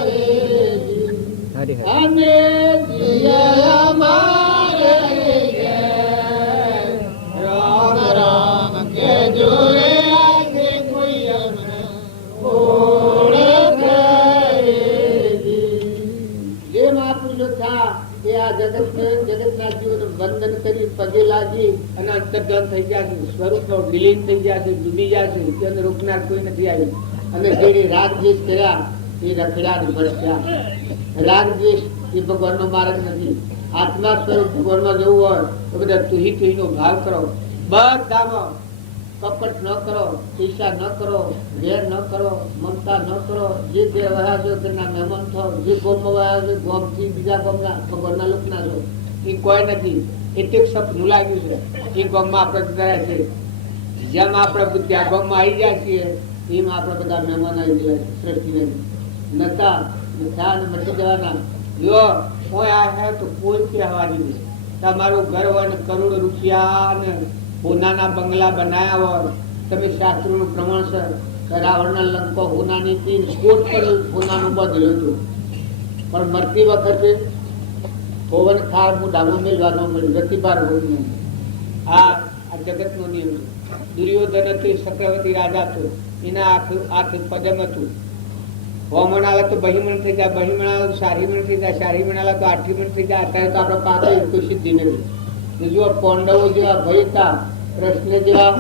રે. અમે જીયા મારા રે કે રામ રામ કે જોરે આજે કોઈ ઓળખ રે. જે મહાપુરુષો થા એ આ જગતના જીવન વંદન કરી પગે લાગી અને અંતર્ધન થઈ ગયા છે. સ્વરૂપનો વિલીન થઈ ગયા છે, ડૂબી ગયા છે. તેને રોકનાર કોઈ નથી આવ્યું. અને જેને રાગ દ્વેષ કર્યા એ રખડ્યા ને ભટક્યા. રાગ દ્વેષ એ ભગવાનનો માર્ગ નથી. આત્મા સ્વરૂપ ભગવાનમાં જવું હોય તો બધા તુહી નો ભાવ કરો. બધામાં કપટ ન કરો, ઈર્ષા ન કરો, વેર ન કરો, મમતા ન કરો. જે દેહ વયા છો તેના મહેમાન થો. જે ગોમમાં વયા છો ગોમથી બીજા ગોમના ભગવાનના લોકના છો. એ કોઈ નથી. એટલે સપનું લાગ્યું છે એ ગોમમાં આપણે ગયા છે. જેમ આપણે બુદ્ધિ આ ગોમમાં આવી ગયા છીએ એમ આપણે બધા મહેમાન આવી ગયા છે. સૃષ્ટિને નતા થયા ને મટી જવાના. જો કોઈ આ તો કોઈ કહેવાની નહીં. તમારું ઘર હોય ને કરોડ રૂપિયા ને હોનાના બંગલા બનાયા હોય. તમે શાસ્ત્રોનું પ્રમાણ છે રાવણના લંકો હોનાની 3 કોટ પર હોનાનું બદલ્યું હતું. પણ મરતી વખતે પવન ખાર ડામો મેળવાનો મળ્યો. રતિબાર હોની આ જગતનો નિયમ છે. દુર્યોધન હતું ચક્રવર્તી રાજા હતો. એના આઠ પદમ હતું. હોમણાલા તો બહિમણ થઈ જાય, બહિમણાલા તો શારીમણ થઈ જાય, શારીમણાલા તો આઠમણ થઈ જાય. અત્યારે તો આપણે પાસે કોઈ સિદ્ધિ નથી. જો પાંડવો જેવા ભય હતા, કૃષ્ણ જેવા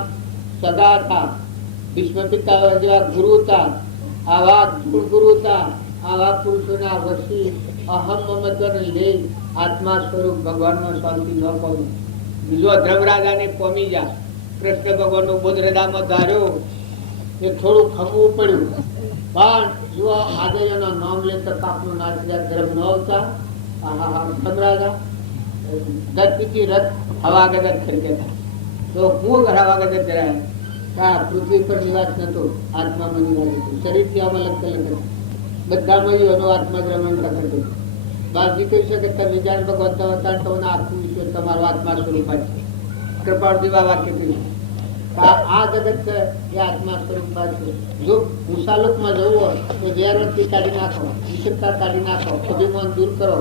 સદા હતા, ભીષ્મ પિતા જેવા ગુરુ હતા, આવા ગુરુ હતા. આવા પુરુષોના વશી અહમ મમત્વને લઈ આત્મા સ્વરૂપ ભગવાનમાં શાંતિ ન પામ્યું. બીજો ધર્મરાજાને પામી જા. કૃષ્ણ ભગવાનનો બોધ હૃદયમાં ધાર્યો એ થોડું ખમવું પડ્યું. પણ જો આગળના નામ લેતા કાપનું નાચી ધર્મ ન આવતા. ધર્મરાજા ધરતીથી રથ હવાગત કરી ગયા. તો હું હવાગત જરાય પૃથ્વી પર નિવાસ નતો. આત્મામાં નિવાસ હતો. શરીરથી આમાં લગ બધામાં એનો આત્મા જ રમણ પ્રગટ છે. બાકી કહી શકે તમે જાણ ભગવત અવતાર તો આખું વિશ્વ તમારું આત્મા સ્વરૂપ જ છે. કૃપાળ જેવા વાક્ય કહ્યું આ જગત છે એ આત્મા સ્વરૂપ છે. જો મુસાલુકમાં જવું હોય તો વેરવતી કાઢી નાખો, વિષમતા કાઢી નાખો, અભિમાન દૂર કરો.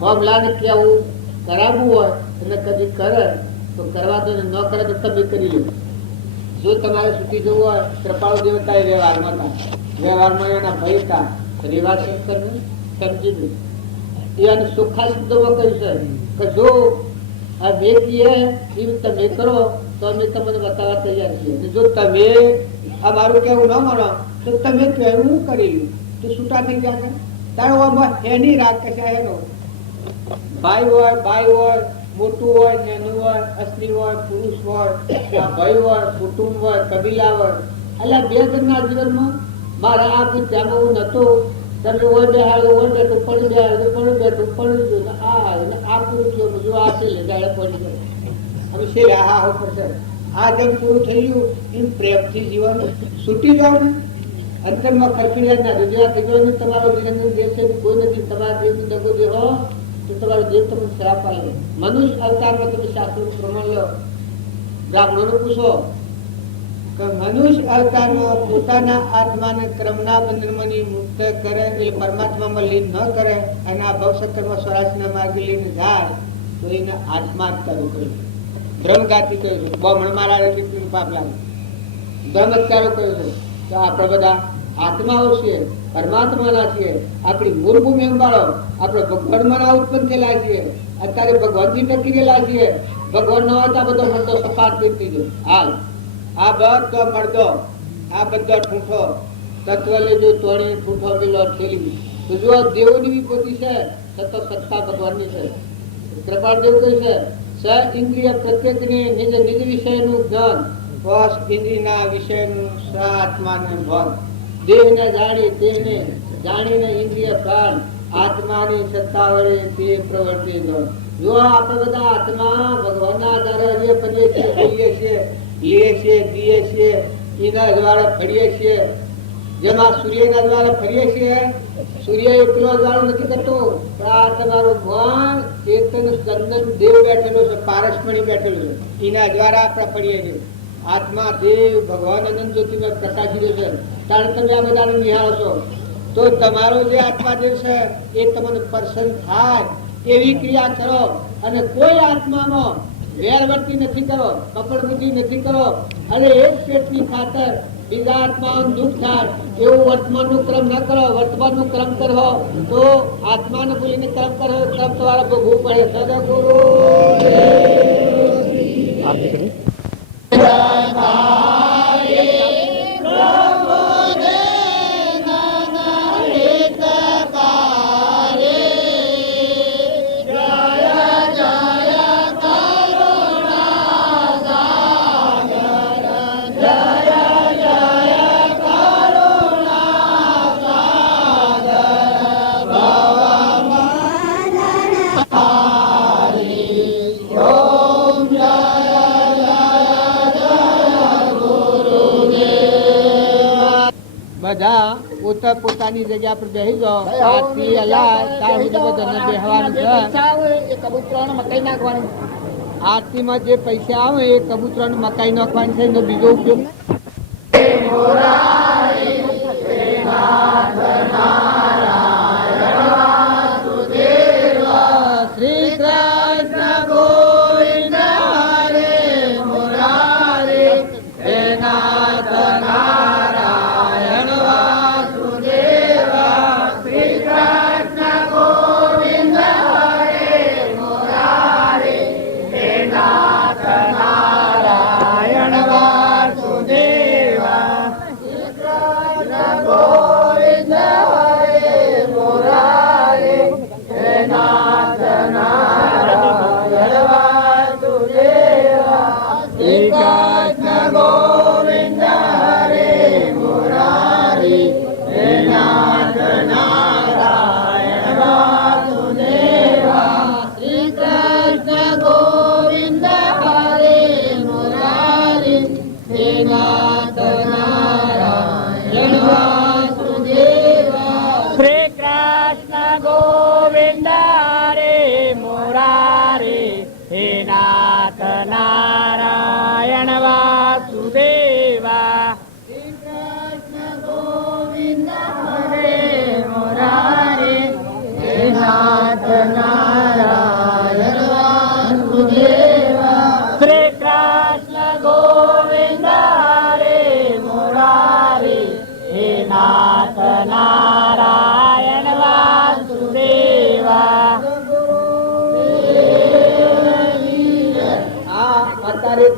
મામલાને કેવું કરાવવું હોય અને કદી કરે તો કરવા દો, ન કરે તો તમે કરી લો. જો તમારે સુખી જવું હોય કૃપાળુ દેવતા એ વ્યવહારમાં હતા, વ્યવહારમાં એના ભય હતા, રેવા શંકર સમજી લો. એને સુખા શબ્દોમાં કહ્યું છે કે જો આ મેં કીએ એ તમે કરો તો અમે તમને બતાવવા તૈયાર છીએ. જો તમે અમારું કેવું ન માનો તો તમે કહેવું કરી લો તો છૂટા થઈ ગયા. તારો એની રાગ કશા એનો ભાઈ હોય, બાઈ હોય, મોટું હોય, નાનું હોય, અસ્ત્રી હોય, પુરુષ હોય, ભાઈ હોય, કુટુંબ હોય, કબીલા હોય, એટલે બે જણના જીવનમાં મારા આ ત્યાં હું નતો. તમે હોય બેહાડો હોય બેઠું પડી બેહાડો પણ બેઠું પડી ગયું આ પૂરું થયું. જો આ છે લેગાડે પડી ગયો હવે છે હા હા પડશે. આ જેમ પૂરું થઈ ગયું એમ પ્રેમથી જીવન છૂટી જાવ ને અંતરમાં ખરખીડિયા ના રજૂઆત થઈ ગયો. તમારો જીવન દેહ છે કોઈ નથી. તમારા દેહ દગો દેહો તો તમારો દેહ તમને શ્રાપ આવે. મનુષ્ય અવતારમાં તમે શાસ્ત્રનું પ્રમાણ લો. બ્રાહ્મણોને પૂછો કે મનુષ્ય અવતારમાં પોતાના આત્માને ક્રમના બંધનમાંથી મુક્ત કરે એ પરમાત્મામાં લીન ન કરે અને આ ભવસક્કરમાં સ્વરાજના માર્ગે લઈને જાય તો એને આત્મા ચાલુ કર્યું. બ્રહ્મઘાતી કહ્યું છે. બ્રાહ્મણ મારા કેટલું પાપ લાગે. બ્રહ્મચારો કહ્યું છે કે આપણે બધા આત્માઓ છીએ, પરમાત્માના છીએ. આપણી મૂળ ભૂમિ અંબાળો. આપણે ભગવાનમાં ઉત્પન્ન થયેલા છીએ. અત્યારે ભગવાનથી ટકી ગયેલા છીએ. ભગવાન ન હોય તો આ બધો મળતો સપાટ થઈ ગયો. હાલ આ બધો મળતો, આ બધો ઠૂંઠો તત્વ લેજો તોડી ઠૂંઠો પેલો ઠેલી. તો જો દેવોની વિભૂતિ છે છતાં સત્તા ભગવાનની છે. કૃપાળ દેવ કહે છે સ ઇન્દ્રિય પ્રત્યેકની નિજ નિજ વિષયનું જ્ઞાન, બસ ઇન્દ્રિયના વિષયનું સ આત્માનું ભાન. દેહને જાણી તેને જાણીને ઇન્દ્રિય પ્રાણ આત્માની સત્તા વડે તે પ્રવૃત્તિ દો. જો આપણે બધા આત્મા ભગવાનના આધારે હરીએ કરીએ છીએ, બોલીએ છીએ, લીએ છીએ, દીએ છીએ, એના દ્વારા ફરીએ છીએ. જેમાં સૂર્યના દ્વારા ફરીએ છીએ. સૂર્ય એકલો દ્વારો નથી કરતો પણ આ તમારું મન ચેતન ચંદન દેવ બેઠેલો છે, પારસમણી બેઠેલો છે, એના દ્વારા આપણે ફરીએ છીએ. આત્મા દેવ ભગવાન અનંત જ્યોતિમાં પ્રકાશી છે. કારણ તમે આ બધાને નિહાળો છો તો તમારો જે આત્મા જે છે એ તમને પસંદ થાય એવી ક્રિયા કરો. અને કોઈ આત્મામાં વેરવર્તી નથી કરો, કપડ બુદ્ધિ નથી કરો અને એક પેટની ખાતર બીજા આત્માનું દુઃખ થાય એવું વર્તમાનનું ક્રમ ન કરો. વર્તમાનનું ક્રમ કરો તો આત્માને ભૂલીને ક્રમ કરો, ક્રમ તમારા ભોગવવું પડે. સદગુરુ બધા પોતાની જગ્યા પર બેસી જાઓ. આરતી અલા ત્યાં સુધી બધાને બેસવાનું છે. આરતીમાં જે પૈસા આવે એ કબૂતરાને મકાઈ નાખવાની છે એનો બીજો ઉપયોગ શ્રી કૃષ્ણ ગોવિંદ હરે મુરારે હે નાથ નારાયણ વાસુદેવ. શ્રી કૃષ્ણ ગોવિંદ હરે મુરારે હે નાથ નારાયણ વાસુદેવ.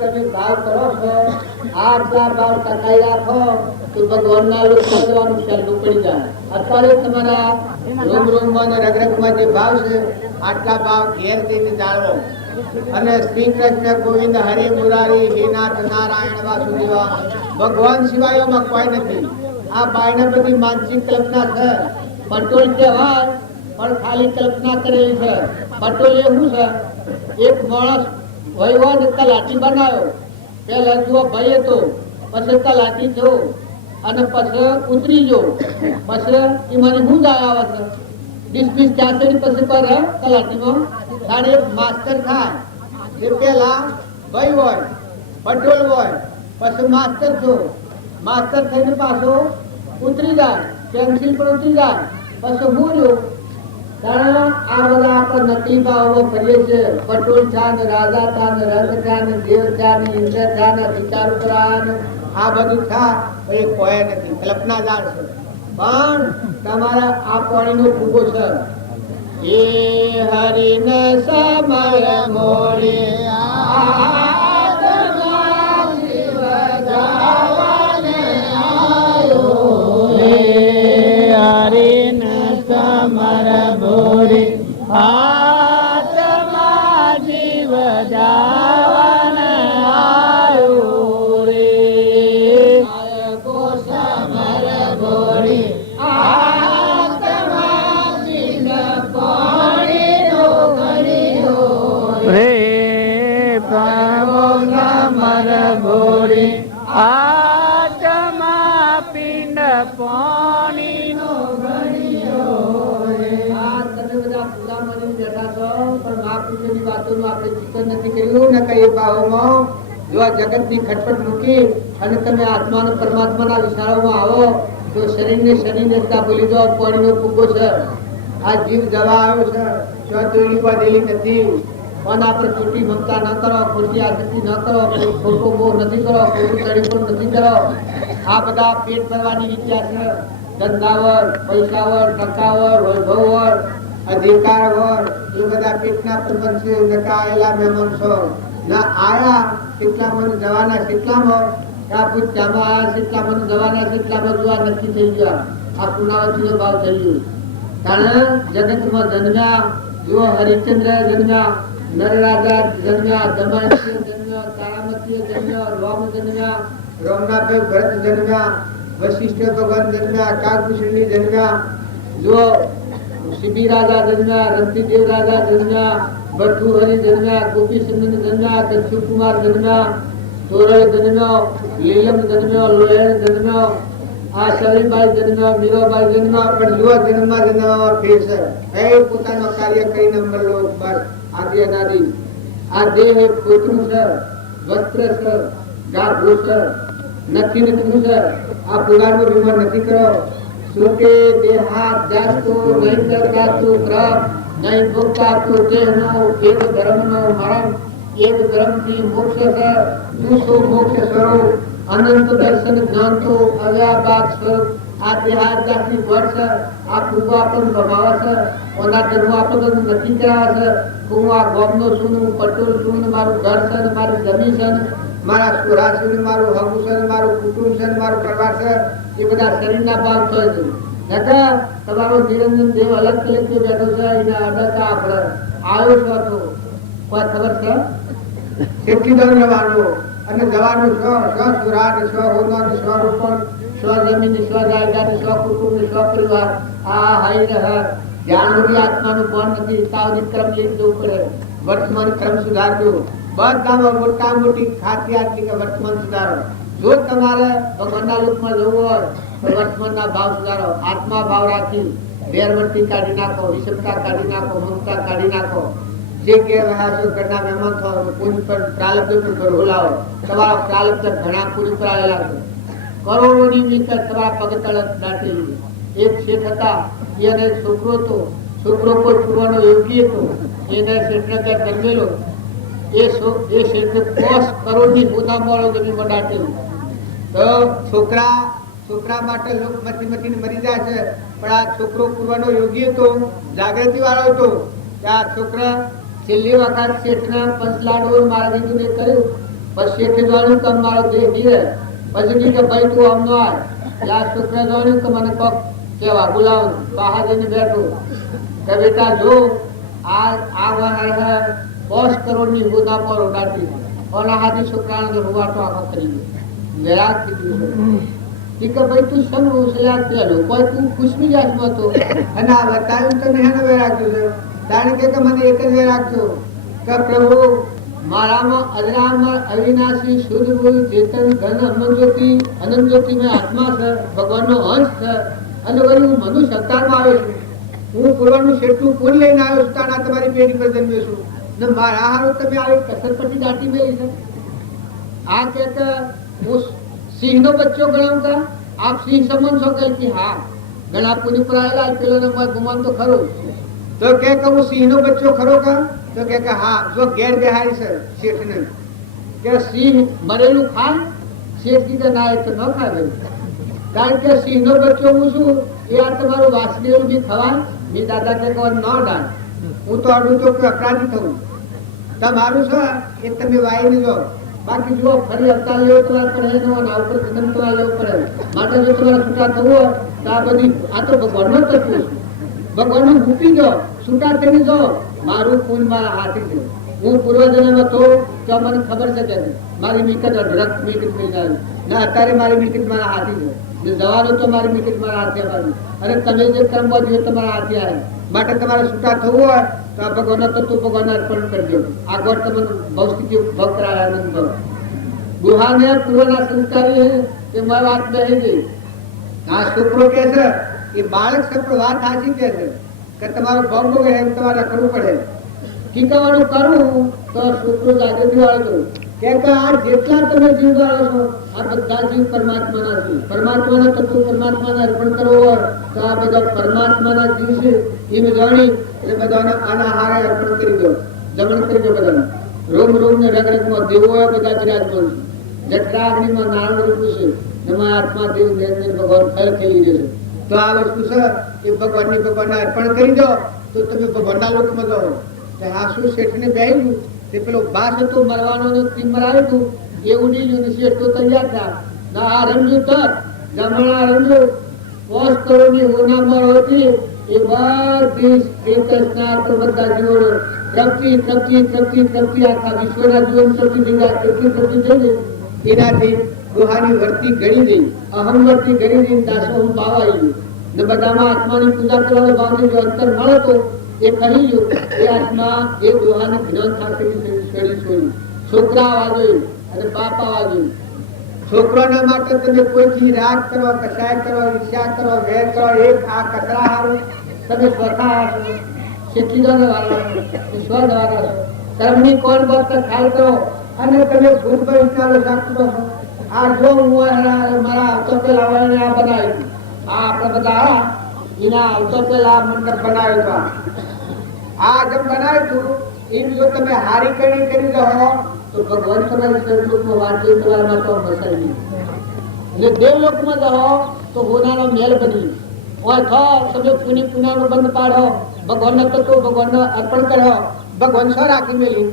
તમે ભાવ કરો છો આટલા ભાવ ટકાઈ રાખો તો ભગવાનના લોક સમજવાનું સહેલું પડી જાય. અત્યારે તમારા રૂમ અને રગરગમાં જે ભાવ છે આટલા ભાવ ઘેર જઈને જાળવો. અને શ્રી કૃષ્ણ ગોવિંદ હરિ મુરારી હે નાથ નારાયણ વાસુદેવા ભગવાન સિવાય એમાં કોઈ નથી. આ બાયના બધી માનસિક કલ્પના છે. પટોલ કહેવાય પણ ખાલી કલ્પના કરેલી છે. પટોલ એ શું છે? એક માણસ વહીવટ તલાટી બનાવ્યો. પેલા જુઓ ભાઈ હતો, પછી તલાટી થયો અને પછી ઉતરી ગયો. પછી એ મને હું જ આવે છે ડિસ્મિસ ત્યાં પછી કરે તલાટીમાં તારે એક માસ્ટર થાય. એ પેલા ભાઈ હોય, પટોલ હોય, પછી માસ્ટર થયો. માસ્ટર થઈને પાછો ઉતરી જાય, પેન્સિલ પર ઉતરી જાય, પછી હું રહ્યો. કારણ આ બધા આપણે નકલી ભાવો કરીએ છીએ. પટોલ થા ને રાજા થા ને રંગ થા ને દેવ થા ને ઇન્દ્ર થા ને વિચાર કરા ને આ બધું થા એ કોઈ નથી, કલ્પના જાણ છે. પણ તમારા આ પાણીનો ફૂગો છે. એ હરિન સમય મોરે આત્મા શિવ જાવાને આયો રે. હરિન સમર મોરે આત્મા જીવ જાવાને આયો રે. કો સમર મોરે રે પ્રભુના મરભોરી આત્મા પિંડ પાણીનો ગણ્યો રે. આ તમે બધા પૂરા મની બેઠા છો પણ મહાપુરુષોની વાતોનું આપણે ચિંતન નથી કર્યું ને કઈ ભાવોમાં જો આ જગતની ખટપટ મૂકી અને તમે આત્માનો પરમાત્માના વિચારોમાં આવો તો શરીરને ભૂલી જાઓ. પાણીનો ફૂગો છે. આ જીવ દવા આવ્યો છે ચોથોડી બાંધેલી નથી. પણ આપણે ખોટી મમતા ન કરો, ખોટી આસક્તિ ન કરો, ખોટો મોહ નથી કરો, ખોટું તડીપણ નથી કરો. આ બધા પેટ ભરવાની રીત્યા છે. ધંધાવર, પૈસાવર, ટકાવર, વૈભવર, અધિકારવર એ બધા પેટના પ્રબંધ છે. નકાયેલા મહેમાન છો ના આયા કેટલા મને જવાના કેટલામાં આ પૂછામાં આયા કેટલા મને જવાના કેટલામાં જોવા નક્કી થઈ ગયા. આ પુનાવતીનો ભાવ થઈ ગયો. કારણ જગતમાં જન્મ્યા જો હરિશ્ચંદ્ર જન્મ્યા, નરરાજા જન્મ્યા, દમયંતી જન્મ્યા, તારામતી જન્મ્યા, રામ જન્મ્યા, રામનાભાઈ ભરત જન્મ્યા, વશિષ્ઠ ભગવાન જન્મ્યા, કાગભૂષણી જન્મ્યા, જો શિબી રાજા જન્મ્યા, રંતીદેવ રાજા જન્મ્યા, ભટ્ટુહરિ જન્મ્યા, ગોપીચંદન જન્મ્યા, કચ્છુકુમાર જન્મ્યા, તોરલ જન્મ્યો, લીલમ જન્મ્યો, લોહેણ જન્મ્યો, આ શરીરબાઈ જન્મ્યો, મીરાબાઈ જન્મ્યો. પણ જો જન્મમાં જન્મમાં ફેર છે. એ પોતાનો કાર્ય કરીને મળો બસ આદિ અનાદિ. આ દેહ એક પોતરું છે, વસ્ત્ર છે, ગાભો છે, નથી નથનું છે. આ પુરાણનો વિમર નથી કરો. સુકે દેહાત જાસ્તો નહીં કરતાતું ક્રમ નહીં ભોગતાતું દેહનો એક ધર્મનો મરણ એક ધર્મથી મોક્ષ છે. તું શું મોક્ષ સ્વરૂપ અનંત દર્શન જ્ઞાન તો અવ્યાબાદ સ્વરૂપ. આ દેહાત જાતની ભર છે. આ કુવો આપણને ભમાવે છે. ઓના જન્મ આપણને નથી કરાવે છે. હું આ ગામનો છું, પટોળ છું, મારું ઘર છે, મારી જમીન છે, મારા સુરા છે, મારું હગું છે, મારું કુટુંબ છે, મારું પરિવાર છે. એ બધા શરીરના ભાગ થાય છે. નકર તમારો નિરંજન દેવ અલગ તરીકે બેઠો છે. એને અડતા આપણે આવ્યો છો તો કોઈ ખબર છે કેટલી દર જવાનું અને જવાનું સ્વ સુરાટ સ્વ હોનાર સ્વ રૂપણ સ્વ જમીન સ્વ જાયદાદ સ્વ કુટુંબ સ્વ પરિવાર આ હાઈ રહે જ્ઞાન આત્માનું ભાન નથી. તાવની ક્રમ લઈ જવું પડે. વર્તમાન ક્રમ સુધારજો. બધામાં મોટા મોટી ખાસિયત છે કે વર્તમાન સુધારો. જો તમારે ભગવાનના લોકમાં જવું હોય તો વર્તમાનના ભાવ સુધારો. આત્મા ભાવ રાખી વેરવર્તી કાઢી નાખો, વિષમતા કાઢી નાખો, મમતા કાઢી નાખો. જે કે રહ્યા છો ઘરના મહેમાન થો પૂરી પર પ્રાલબ્ધ પર ભરવો લાવો. તમારા પ્રાલબ્ધ ઘણા પૂરી પર આવેલા છે. કરોડોની મિલકત તમારા પગ તળે દાટેલી. એક શેઠ હતા, એને છોકરો હતો, છોકરો કોઈ પૂરવાનો યોગી હતો. એને શેઠને ત્યાં જન્મેલો. એ શેઠને 5 કરોડની પોતામાં જમીનમાં દાટેલું. તો છોકરા માટે લોક મતી મરી જાય છે. પણ આ છોકરો પૂરવાનો યોગી હતો, જાગૃતિ વાળો હતો. આ છોકરા છેલ્લી વખત શેઠના પંચલાડો મારા દીધું કર્યું પછી શેઠે જાણ્યું કે મારો દેહ જીવે, પછી કે ભાઈ તું આમ નો આય. ત્યાં શુક્ર જાણ્યું કે મને કોક કેવા બોલાવ બહાર જઈને બેઠું કે બેટા જો આ વહાય 5 કરોડની ગુના પર ઉડાડી ઓલા હાથી શુક્રાનો રૂવાટો આખો કરી ગયો. વેરાગ કીધું કે ભાઈ તું સમ ઉસલ્યા પેલો કોઈ તું ખુશમી જાતમાં તો અને આ બતાવ્યું તો મેં એને વેરાગ કીધું. કારણ કે મને એક જ વેરાગ થયો કે પ્રભુ મારામાં અજરામર અવિનાશી શુદ્ધ ભૂલ ચેતન ઘન અનંત જ્યોતિ મેં આત્મા છે, ભગવાનનો અંશ છે અને વળી હું મનુષ્ય અવતારમાં આવ્યો છું. હું પૂર્વનું શેઠું પૂર લઈને આવ્યો છું, તાના તમારી પેઢી પર જન્મ્યો છું ને મારા હારું તમે આવી કસર પરથી દાટી મેલી છે. આ કે હું સિંહનો બચ્ચો ગણાવ કા આપ સિંહ સમન છો કે હા ઘણા પુરી પર આવેલા પેલો ને મત ગુમાન તો ખરો તો કે હું સિંહનો બચ્ચો ખરો કા તો કે હા જો ઘેર બેહારી છે શેઠ ને કે સિંહ મરેલું ખાય શેઠ કીધે ના એ તો ન ખાય ભાઈ. કારણ કે સિંહનો બચ્ચો હું છું એ આ તમારું વાસણિયું બી ખવાય. મેં દાદા કે ન ડાળ હું તો આડું તો અપરાધી થવું તમારું છે એ તમે વાઈ જો. બાકી જો ફરી અવતાર લેવો તમારે પડે ના ઉપર જન્મ તમારે લેવો પડે. માટે જો તમારે છૂટા થવું હોય તો આ બધી આ તો ભગવાનનો તત્વ છે. ભગવાનને મૂકી દો છૂટા થઈને જો મારું ખૂન મારા હાથી છે. હું પૂર્વજન્મ હતો તો મને ખબર છે કે મારી મિલકત અઢળક મિલકત મળી જાય ને અત્યારે મારી મિલકત મારા હાથી છે. જવાનું તો મારી મિલકત મારા હાથે આવી અને તમે જે કર્મ જોઈએ તમારા હાથે આવે. માટે તમારે છૂટા થવું હોય તો આ ભગવાન તત્વ ભગવાન અર્પણ કરી દો. આગળ તમે ભૌતિક ભક્ત આનંદ કરો. ગુહાને પૂર્વના સંસ્કારી કે મારી વાત બેહી ગઈ. આ શુક્રો કે છે એ બાળક સપર વાત સાચી કે છે કે તમારું ભોગ ભોગે એમ તમારે કરવું પડે. ઠીકવાનું કરવું તો શુક્ર જાગૃતિ વાળો કે આ જેટલા તમે જીવ વાળો છો આ બધા જીવ પરમાત્માના છે. પરમાત્માના તત્વ પરમાત્માને અર્પણ કરવો હોય તો આ બધા પરમાત્માના જીવ છે એમ જાણી એટલે બધાને આના હારે અર્પણ કરી દો. જમણ કરી દો બધાને. રોમ રોમ ને રગ રગમાં દેવો બધા બિરાજમાન છે. જઠરા અગ્નિમાં નારાયણ રૂપ છે એમાં આત્મા દેવ ભગવાન ફેર થઈ જશે. તો આ વસ્તુ છે એ ભગવાનને અર્પણ કરી દો તો તમે ભગવાનના લોકમાં જાઓ. આ શું શેઠને બેહ્યું તે પેલો બાસ હતો મરવાનો મરાવ્યું હતું એવું નહીં શેઠ તો તૈયાર થયા ના આ રમજુ તર જમણા રમજુ 5 કરોડની હોનામાં હતી એ બધી ચેતના પર બધા જીવોનો પ્રગતિ આખા વિશ્વના જીવન શક્તિ ભેગા કેટલી શક્તિ થઈ ગઈ એનાથી ગુહાની વર્તી ગણી ગઈ અહમ વર્તી ગણી ગઈ દાસો હું ભાવ આવી ગયું ને બધામાં આત્માની પૂજા કરવાનો ભાવને જો અંતર મળે તો એ કહી ગયું એ આત્મા એ ગુહાને જ્ઞાન છોડી છોકરા આવવા જોઈએ અને બાપ આવવા જોઈએ. છોકરાના માટે તમે કોઈથી રાગ કરો કસાય કરો ઈર્ષ્યા કરો વેર કરો એક આ કચરા હારો તમે સ્વથા હારો શીખીદોને વાળો સ્વદ વાળો કર્મની કોણ બત ખ્યાલ કરો અને તમે ગુણ પર વિચારો રાખતો આ જો હું મારા આવતો પેલા આવવાને આ બનાવ્યું આ આપણે બધા એના આવતો પેલા મંડપ બનાવ્યું આ જેમ બનાવ્યું હતું એ જો તમે હારી કરી રહો તો ભગવાન તમારી સર્વલોકમાં વાંચી તમારામાં તો બસાઈ નહીં. એટલે દેવલોકમાં જાઓ તો હોનાનો મેલ બની હોય થો તમે પુનાનો બંધ પાડો ભગવાનનો તત્વ ભગવાનને અર્પણ કરો. ભગવાન સો રાખી મેલી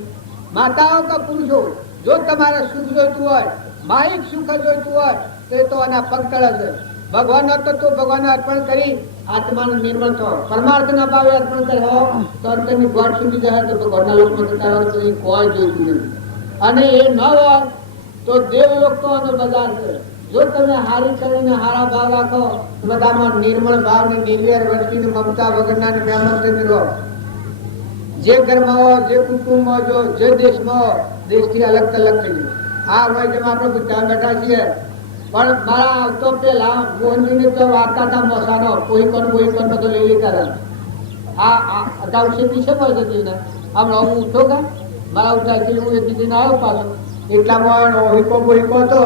માતાઓ કે પુરુષો જો તમારે સુખ જોઈતું હોય માહિક સુખ જોઈતું હોય તો એ તો આના પગ તળે છે. ભગવાનનો તત્વ ભગવાનને અર્પણ કરી આત્માનું નિર્મળ થો. પરમાર્થના ભાવે અર્પણ કરો તો અંતરની ગોળ સુધી જાય તો ભગવાનના લોકમાં જતા રહો તો કોઈ જોઈતું નથી. અને એ ન હોય તો દેવલોક તો અને બજાર છે. જો તમે હારી કરીને હારા ભાવ રાખો બધામાં નિર્મળ ભાવ ને નિર્વેર વૃષ્ટિ ને મમતા વગરના ને મહેમાન રહો. જે ઘરમાં હોય જે કુટુંબમાં જો જે દેશમાં હોય દેશથી અલગ અલગ થઈ જાય. આ હોય જેમ આપણે ગુજરાત બેઠા છીએ પણ મારા આવતો પેલા મોહનજીને તો વાર્તા હતા મોસાનો કોઈ પણ બધો લઈ લીધા આ અગાઉ શેતી છે હોય છે હમણાં હું ઉઠો કા મારા ઉઠાથી હું એક દીદી આવ્યો પાછો એટલામાં બોહીકો હતો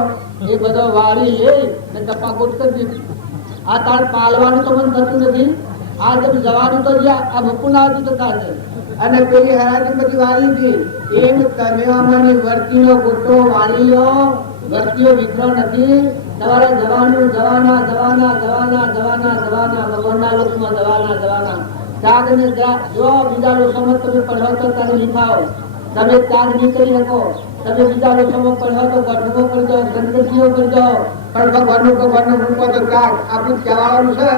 એ બધો વાળી લઈ ને ટપાકોટ કરી દીધી. આ તાર પાલવાનું તો મને થતું નથી. આ જેમ જવાનું તો આ બપુર આવતું તો તાર અને પેલી હરાજી બધી વાળી હતી એમ તમે અમારી વર્તીનો ગોટો વાળી લો. વર્તીઓ વિગ્રહ નથી. તમારે જવાના ભગવાનના લોકમાં જવાના ત્યાગ ને જો બીજા લોકોમાં તમે પઢો તો તમે લીખાઓ તમે ત્યાગ નહીં કરી શકો તમે બીજા લોકોમાં પડ્યો તો ગઢમાં પડી જાઓ, ગણપતિઓ પડી જાઓ, પણ ભગવાનનું રૂપ તો કાઢ. આપણું કહેવાનું છે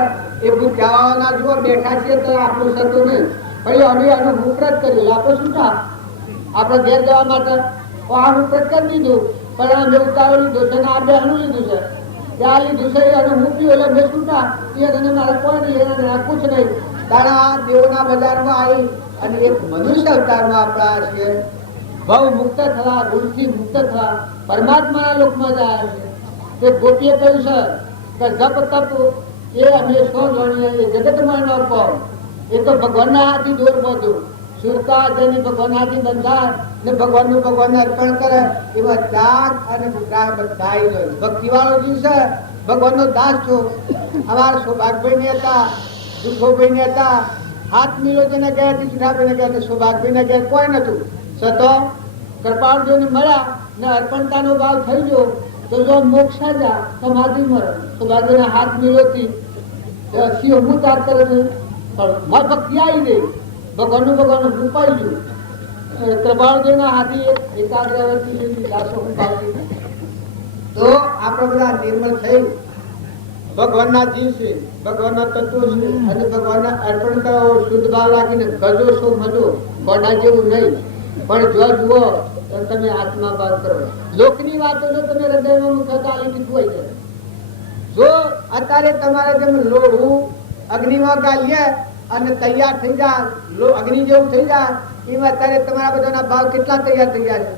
એ બધું કહેવાના જુઓ બેઠા છીએ તો આપણું થતું નહીં. પછી અમે આનું ઉપરત કર્યું. આપણે શું થા આપણે ઘેર જવા માટે આનું ઉપરત કરી દીધું, પણ અમે ઉતાવળ લીધું છે ને આ બેહનું લીધું છે, ત્યાં લીધું છે એનું મૂક્યું એટલે મેં શું થા એને મારે કોઈ નહીં, એને રાખવું જ નહીં. તારા આ દેવના બજારમાં આવી અને એક મનુષ્ય અવતારમાં આપણા છીએ ભાવ મુક્ત થવા, ભૂલથી મુક્ત થવા, પરમાત્માના લોકમાં જાય છે. તે ગોપીએ કહ્યું છે કે જપ તપ એ અમે શું જાણીએ, એ જગતમાં ન કહો, એ તો ભગવાનના હાથથી દોર બધું. સુરતા જેની ભગવાન હાથથી બંધાય ને ભગવાનને અર્પણ કરે એવા ત્યાગ અને વિગ્રહ બધાય ગયો. ભક્તિવાળો જીવ છે, ભગવાનનો દાસ છું. અમારા સૌભાગભાઈ ને હતા, દુઃખોભાઈ ને હતા, હાથ મિલો જેને ગયા હતી, જુઠાભાઈ ને ગયા, સૌભાગભાઈ ને ગયા કોઈ નતું. સતો કૃપાળજીને મળ્યા ને અર્પણતાનો ભાવ થઈ ગયો તો જો મોક્ષ જા સમાધિ મળે. સૌભાગ્યના હાથ મિલોથી સિંહ હું ત્યાગ કરે છે, પણ મારી ભક્તિ આવી ગઈ, ભગવાનનું રૂપાઈ ગયું. કૃપાળજીના હાથી એકાગ્રવર્તી દાસો હું પાવી તો આપણે બધા નિર્મળ થઈ ભગવાનના જીવ છે, ભગવાનના તત્વો છે અને ભગવાનને અર્પણ કરો શુદ્ધ ભાવ રાખીને ગજો શું મજો કોના જેવું નહીં. પણ જો જુઓ તો તમે આત્મા ભાવ કરો. લોકની વાતો જો તમે હૃદયમાં મુખ ચાલી દીધું હોય છે. જો અત્યારે તમારે જેમ લોઢું અગ્નિમાં ગાલીએ અને તૈયાર થઈ જાય, અગ્નિ જેવું થઈ જાય, એમાં અત્યારે તમારા બધાના ભાવ કેટલા તૈયાર થઈ જાય છે.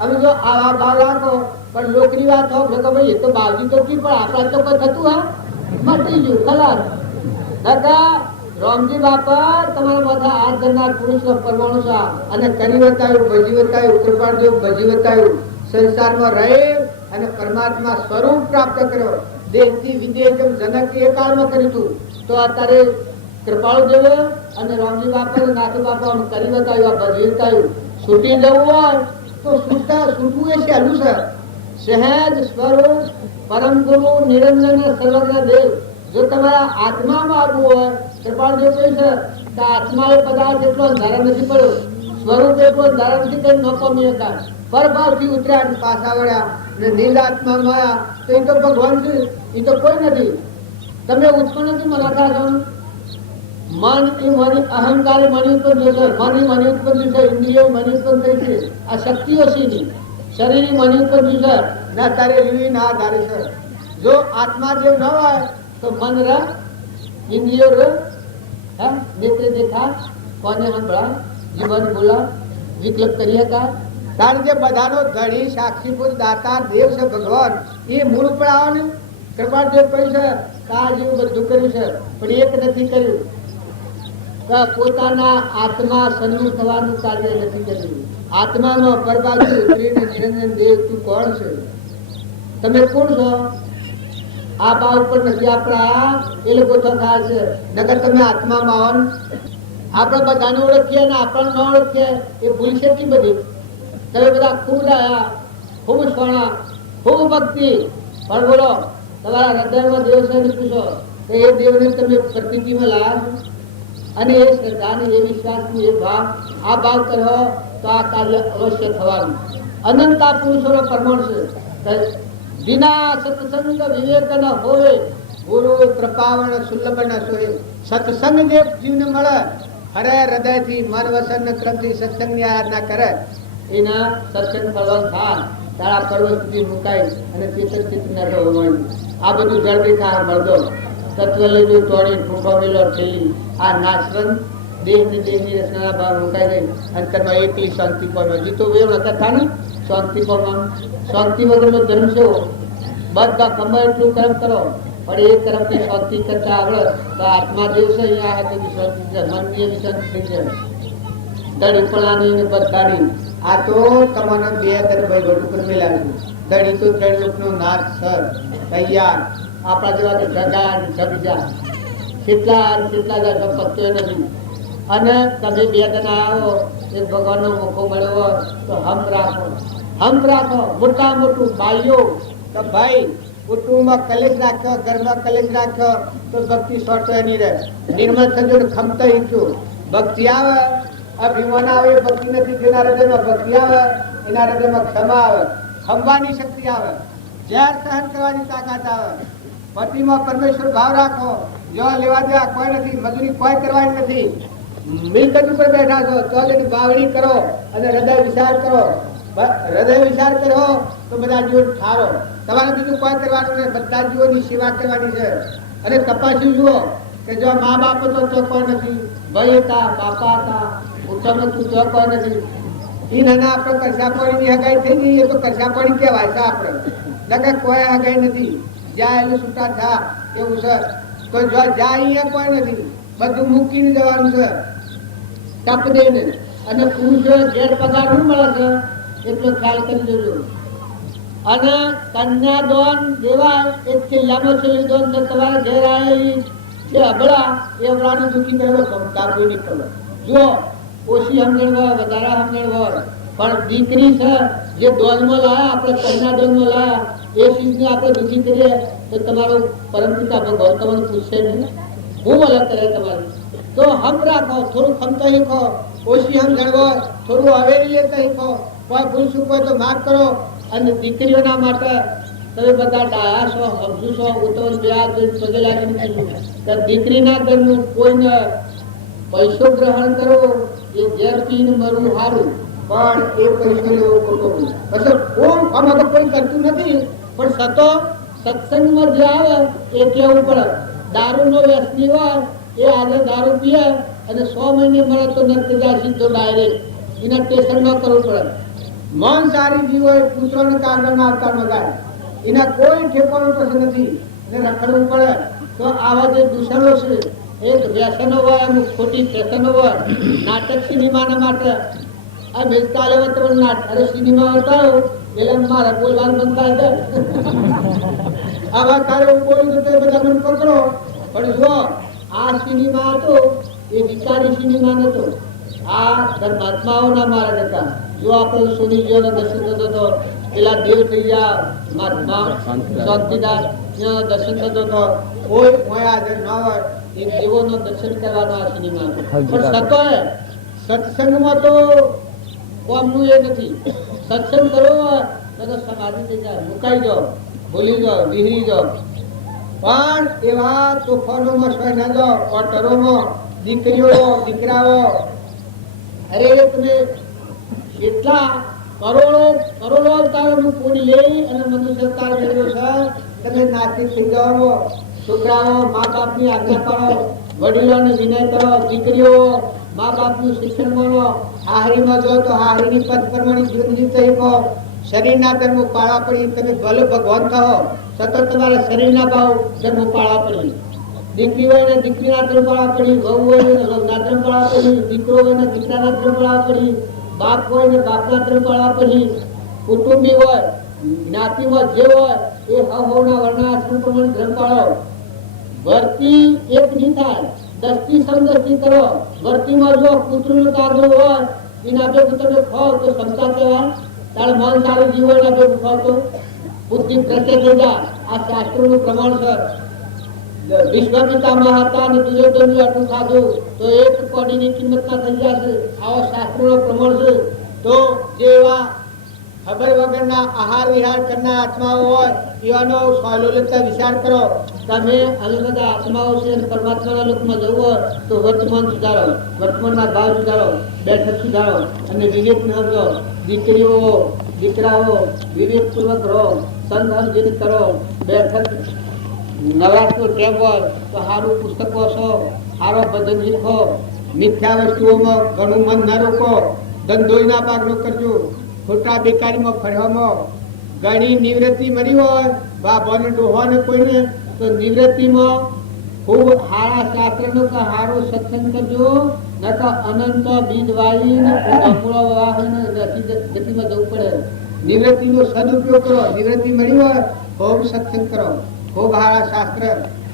હવે જો આવા ભાવ રાખો પણ લોકની વાત હો કે ભાઈ એ તો બાવજી તો કી, પણ આપણા તો કોઈ થતું હા મટી ગયું ખલાસ. દાદા રામજી બાપા તમારા બધા હાથ ધરનાર પુરુષનો પરમાણુ છે અને કરી બતાવ્યું, ભજી બતાવ્યું, કૃપાળદેવ ભજી બતાવ્યું, સંસારમાં રહે અને પરમાત્મા સ્વરૂપ પ્રાપ્ત કર્યો. દેશથી વિદેશ જેમ જનક એ કાળમાં કર્યું હતું, તો અત્યારે કૃપાળદેવ અને રામજી બાપા નાથ બાપા કરી બતાવ્યું, ભજી બતાવ્યું. છૂટી જવું હોય તો છૂટવું એ સહેલું છે. સહેજ સ્વરૂપ પરમ ગુરુ નિરંજન સર્વજ્ઞ દેવ જો તમારા આત્મામાં આવવું હોય, કૃપાળદેવ કહે છે કે આત્મા એ પદાર્થ એટલો અંધારા નથી પડ્યો, સ્વરૂપ એટલો અંધારા નથી કઈ ન પામી શકાય. પરભાવથી ઉતર્યા પાછા વળ્યા અને નિરાત્મામાં આવ્યા તો એ તો ભગવાન છે, એ તો કોઈ નથી. તમે ઉત્પન્ન નથી મનાતા છો. મન એ મની અહંકાર મની ઉત્પન્ન થશે, મન એ મની ઉત્પન્ન થશે, ઇન્દ્રિયો મની ઉત્પન્ન થઈ છે, આ શક્તિઓ છે. શરીર મની ઉત્પન્ન થશે ના તારે રીવી ના ધારે છે. જો આત્મા જેવ ન હોય તો મન ર ઇન્દ્રિયો ર નેત્ર દેખા કોને સંભળા જીવન બોલા વિકલ્પ કરી હતા. કારણ કે બધાનો ધણી સાક્ષીભૂત દાતા દેવ છે ભગવાન, એ મૂળ ઉપર આવવાનું. કૃપાળદેવ કહ્યું છે કે આ જેવું બધું કર્યું છે પણ એક નથી કર્યું, પોતાના આત્મા સન્મુખ થવાનું કાર્ય નથી કર્યું. આત્માનો પરબાજી ઉતરીને નિરંજન દેવ તું કોણ છે, તમે કોણ છો? આ ભાવ ઉપર નથી આપણા એ લોકો તો થાય છે. નગર તમે આત્મામાં આવો, આપણે બધાને ઓળખીએ ને આપણને ન ઓળખીએ એ ભૂલ છે કે બધી. તમે બધા ખૂબ રહ્યા, ખૂબ સ્વર્ણા, ખૂબ ભક્તિ, પણ બોલો તમારા હૃદયમાં દેવ છે પૂછો તો એ દેવને તમે પ્રતિતિમાં લાયા છો. અને એ શ્રદ્ધાને એ વિશ્વાસની એ ભાવ, આ ભાવ કરો તો આ કાર્ય અવશ્ય થવાનું. અનંતા પુરુષોનો પ્રમાણ છે. વિના સત્સંગ વિવેક ન હોય, ગુરુ કૃપાવણ સુલભ ન સોય. સત્સંગ જે જીવને મળે, હરે હૃદયથી મન વસન ક્રમથી સત્સંગની આરાધના કરે, એના સત્સંગ ફળવાનું થાય. તારા પર્વત સુધી મુકાય અને ચેતન ચિત્ત ન રહેવું. આ બધું જળ દેખા મળદો તત્વ લઈ તોડી ફૂંફા મેલો થયેલી આ નાશવંત દેહની રચના ભાવ મુકાઈ ગઈ અને તમે એકલી શાંતિ પામ્યો. જીતો વેવ નતા થાય ને શાંતિ પામવાનું. શાંતિ વગરનો ધર્મ છે. બધા કમાય એટલું કર્મ કરો પણ એ કર્મની શાંતિ કરતા આવડે તો આત્મા દેવ છે અહીંયા હાથની શાંતિ છે, મનની એવી શાંતિ થઈ જાય. દડી પણાની બધાની આ તો તમારા બે ભાઈ રોડ ઉપર મેલાવ્યું. દડી તો ત્રણ લોકનો નાશ સર તૈયાર. આપણા જેવા તો જગાન જગજા કેટલા પત્તો નથી. અને તમે બે જણા આવો એક ભગવાનનો મોકો મળ્યો હોય તો હમ રાખો. મોટા મોટું ભાઈઓ તો ભાઈ કુટુંબમાં કલેશ રાખ્યો, ઘરમાં કલેશ રાખ્યો તો ભક્તિ સોટો નહીં રહે. નિર્મળ થજો ખમતો ઈચ્છું. ભક્તિ આવે અભિમાન આવે, ભક્તિ નથી જેના હૃદયમાં ભક્તિ આવે એના હૃદયમાં ક્ષમા આવે, ખંભાની શક્તિ આવે, ઝેર સહન કરવાની તાકાત આવે. પતિમાં પરમેશ્વર ભાવ રાખો. જો લેવા દેવા કોઈ નથી, મજૂરી કોઈ કરવાની નથી. મિલકત ઉપર બેઠા છો તો એની બાવણી કરો અને હૃદય વિચાર કરો. હૃદય વિચાર કરો તો બધા જીવો ઠારો. તમારે બીજું કોઈ કરવાનું નહીં, બધા જીવોની સેવા કરવાની છે. અને તપાસી જુઓ કે જો મા બાપ તો કોઈ નથી, ભાઈ હતા, બાપા હતા, ઉત્તમ હતું તો કોઈ નથી. એ નાના આપણે કરશાપણીની હગાઈ થઈ ગઈ, એ તો કરશાપણી કહેવાય છે. આપણે નકર કોઈ હગાઈ નથી. જ્યાં એનું છૂટા થા એવું છે. તો જો જ્યાં અહીંયા કોઈ નથી, બધું મૂકીને જવાનું છે તપ દઈને. અને પુરુષો ઘેર પગાર શું મળે છે એટલો ખ્યાલ કરી દેજો. અને કન્યાદાન દેવાય એ છેલ્લામાં છેલ્લી દોન તમારા ઘેર આવેલી જે અબળા એ અબળાનું દુઃખી કરવો સંસ્કાર કોઈ નહીં કરવો. જો ઓછી સમજણ હોય, વધારે સમજણ હોય, પણ દીકરી છે જે દોનમાં લાયા, આપણે કન્યાદાનમાં લાયા, એ ચીજને આપણે દુઃખી કરીએ તો તમારો પરમપિતા ભગવાન તમને પૂછશે નહીં, હું અલગ કરે તમારી. તો હમ રાખો, થોડું ખમતા શીખો. ઓછી સમજણ હોય થોડું હવેલી લેતા શીખો. કોઈ ભૂલ ચૂક હોય તો માફ કરો. અને દીકરીઓના માટે તમે બધા ડાયા છો, સમજુ છો. હું તમને બે હાથ જોઈને પગે લાગીને કહ્યું, દીકરીના ઘરનું કોઈને પૈસો ગ્રહણ કરો એ ઝેર પીને મરવું સારું, પણ એ પૈસો લેવો ખોટું. પછી આમાં તો કોઈ કરતું નથી, પણ સતો સત્સંગમાં જે આવે એ કેવું પડે. દારૂનો વ્યસની હોય એ આજે દારૂ પીએ અને 100 મહિને મળે તો નથી જાય સીધો ડાયરેક્ટ. એના ટેસ્ટ ન કરવું પડે. મન સારી જીવ હોય, પુત્રોને કાગળમાં આવતા મગાય, એના કોઈ ઠેકાણું પછી નથી એટલે રખડવું પડે. તો આવા જે દૂષણો છે, એક વ્યસનો હોય, અમુક ખોટી ફેશનો હોય, નાટક સિનેમાના માટે આ બેસતા લેવા તો અરે સિનેમા બતાવો એટલે મારા બોલવાનું બંધ થાય છે. આવા તારે હું બોલું તો બધા મને પકડો. પણ જો આ સિનેમા હતો એ વિકારી સિનેમા નતો, આ ધર્માત્માઓના મારા હતા. જો આપણે સુનીજીઓના દર્શન થતો હતો, પેલા દેવ થઈ ગયા મહાત્મા શાંતિદાસ દર્શન થતો હતો, કોઈ હાજર ન હોય એ દેવોનો દર્શન કરવાનો આ સિનેમા. પણ સતોય સત્સંગમાં તો કોમનું એ નથી. સત્સંગ કરવો તો સમાધિ થઈ જાય, મુકાઈ જાઓ, ભૂલી જાઓ, વિહરી જાઓ. પણ એવા તોફાનોમાં સોય ના જાઓ. ક્વાર્ટરોમાં દીકરીઓ દીકરાઓ, અરે તમે એટલા કરોડો અવતારોનું પૂરી લઈ અને મનુષ્ય અવતાર મેળવ્યો છે. તમે નાસ્તિક થઈ જાઓ. છોકરાઓ મા બાપની આજ્ઞા પાડો, વડીલોને વિનય કરો. દીકરીઓ મા બાપનું શિક્ષણ મળો. હાહરીમાં જો તો હાહરીની પદ પ્રમાણે જીવન જીવતા શીખો. શરીરના ધર્મો પાળવા પડી. તમે ભલે ભગવાન કહો સતત તમારા શરીરના ભાવ ધર્મો પાળવા પડી. દીકરી હોય ને દીકરીના ધર્મ પાળવા પડી, વહુ હોય ને વહુના ધર્મ પાળવા પડી, દીકરો હોય ને દીકરાના ધર્મ પાળવા પડી, બાપ હોય ને બાપના ધર્મ પાળવા પડી. કુટુંબી હોય, જ્ઞાતિમાં જે હોય એ હવના વર્ણાશ્રમ પ્રમાણે ધર્મ પાળો. વર્તી એક નહીં થાય, 10 થી સમદસ્તી કરો. વર્તીમાં જો કૂતરું તાજો હોય એના ભેગું તમે ખાઓ તો ક્ષમતા કહેવાય. તારે મન સારું જીવ એના ભેગું ખાવ તો બુદ્ધિ ભ્રષ્ટ થઈ જાય. આ શાસ્ત્રોનું પ્રમાણ છે. વિશ્વપિતામહ હતા અને દુર્યોધનનું આટલું ખાધું તો એક કોડીની કિંમત ના થઈ જશે. આવા શાસ્ત્રોનું પ્રમાણ છે. તો જે એવા ખબર વગરના આહાર વિહાર કરનાર આત્માઓ હોય એવાનો સહલોલતા વિચાર કરો. તમે અમે બધા આત્માઓ છે અને પરમાત્માના લોકમાં જવું હોય તો વર્તમાન સુધારો, વર્તમાનના ભાવ સુધારો, બેઠક સુધારો અને વિવેક સમજો. દીકરીઓ દીકરાઓ વિવેકપૂર્વક રહો, સંઘ કરો. બેઠક નવરાત્રિનો ટેમ હોય તો સારું પુસ્તક વાંચો, સારો ભજન શીખો. મિથ્યા વસ્તુઓમાં ઘણું મન ન રોકો. ધંધોના ભાગનો કરજો. ખોટા બેકારીમાં ફરવામાં ઘણી નિવૃત્તિ મળી હોય બાબાને ડોહાને કોઈને તો નિવૃત્તિમાં ખૂબ સારા શાસ્ત્રનો કે સારો સત્સંગ કરજો. ન તો અનંત બીજ વાવીને અમૂળો વાવીને ગતિમાં જવું પડે. નિવૃત્તિનો સદુપયોગ કરો. નિવૃત્તિ મળી હોય ખૂબ સત્સંગ કરો, ખૂબ સારા શાસ્ત્ર.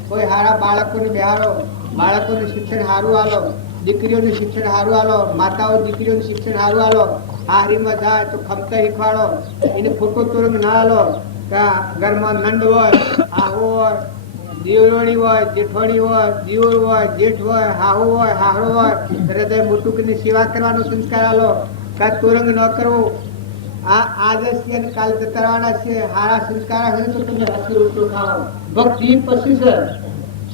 કોઈ સારા બાળકોને બિહારો, બાળકોને શિક્ષણ સારું આલો, દીકરીઓને શિક્ષણ સારું આલો, માતાઓ દીકરીઓને શિક્ષણ સારું આલો. હારીમાં જાય તો ખમતા શીખવાડો. એને ખોટો તોરંગ ના આલો. ઘરમાં નંદ હોય, આહો હોય, દેવરોણી હોય, જેઠવાણી હોય, દિયોર હોય, જેઠ હોય, હાહુ હોય, હાહરો હોય, હૃદય મોટું કરીને સેવા કરવાનો સંસ્કાર આલો. તોરંગ ન કરવો. આજ છે અને કાલ જતા રહેવાના છે. હારા સંસ્કાર હોય તો તમે હસી રોટલો ખાઓ. ભક્તિ પછી છે.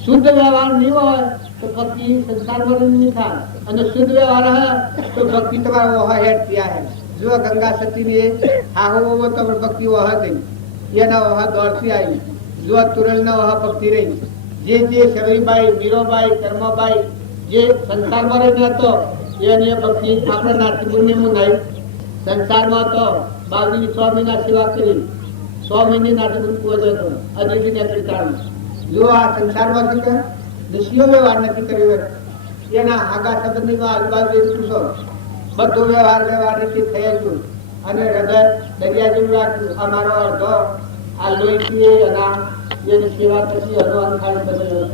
શુદ્ધ વ્યવહાર નહીં હોય તો ભક્તિ સંસારમાં નહીં થાય, અને શુદ્ધ વ્યવહાર હોય તો ભક્તિ તમારો વહ હેડ થયા હે. જો ગંગા સતીની આહો તો ભક્તિ વહ થઈ, એના વહ દોડતી આવી. જો તુરલ ના વહ ભક્તિ રહી. જે શરીરબાઈ, મીરોબાઈ, કર્મબાઈ જે સંસારમાં રહી હતો એની ભક્તિ આપણે નાથીપુરને મુનાઈ. સંસારમાં તો બાવની 6 મહિના સેવા કરી, 100 મહિને નાથીપુર પહોંચ્યો હતો અધિકને ત્રિકાળ. જો આ સંસારમાં શું છે દસ્યો વ્યવહાર નથી કર્યો, એના આગા સંબંધીમાં આજુબાજુ પૂછો, બધો વ્યવહાર રીતે થઈ ગયો. અને હૃદય દરિયા જેવું રાખ્યું. અમારો અડધો આ લોહી અને એની સેવા પછી હનુમાન ખાલી બદલ્યો.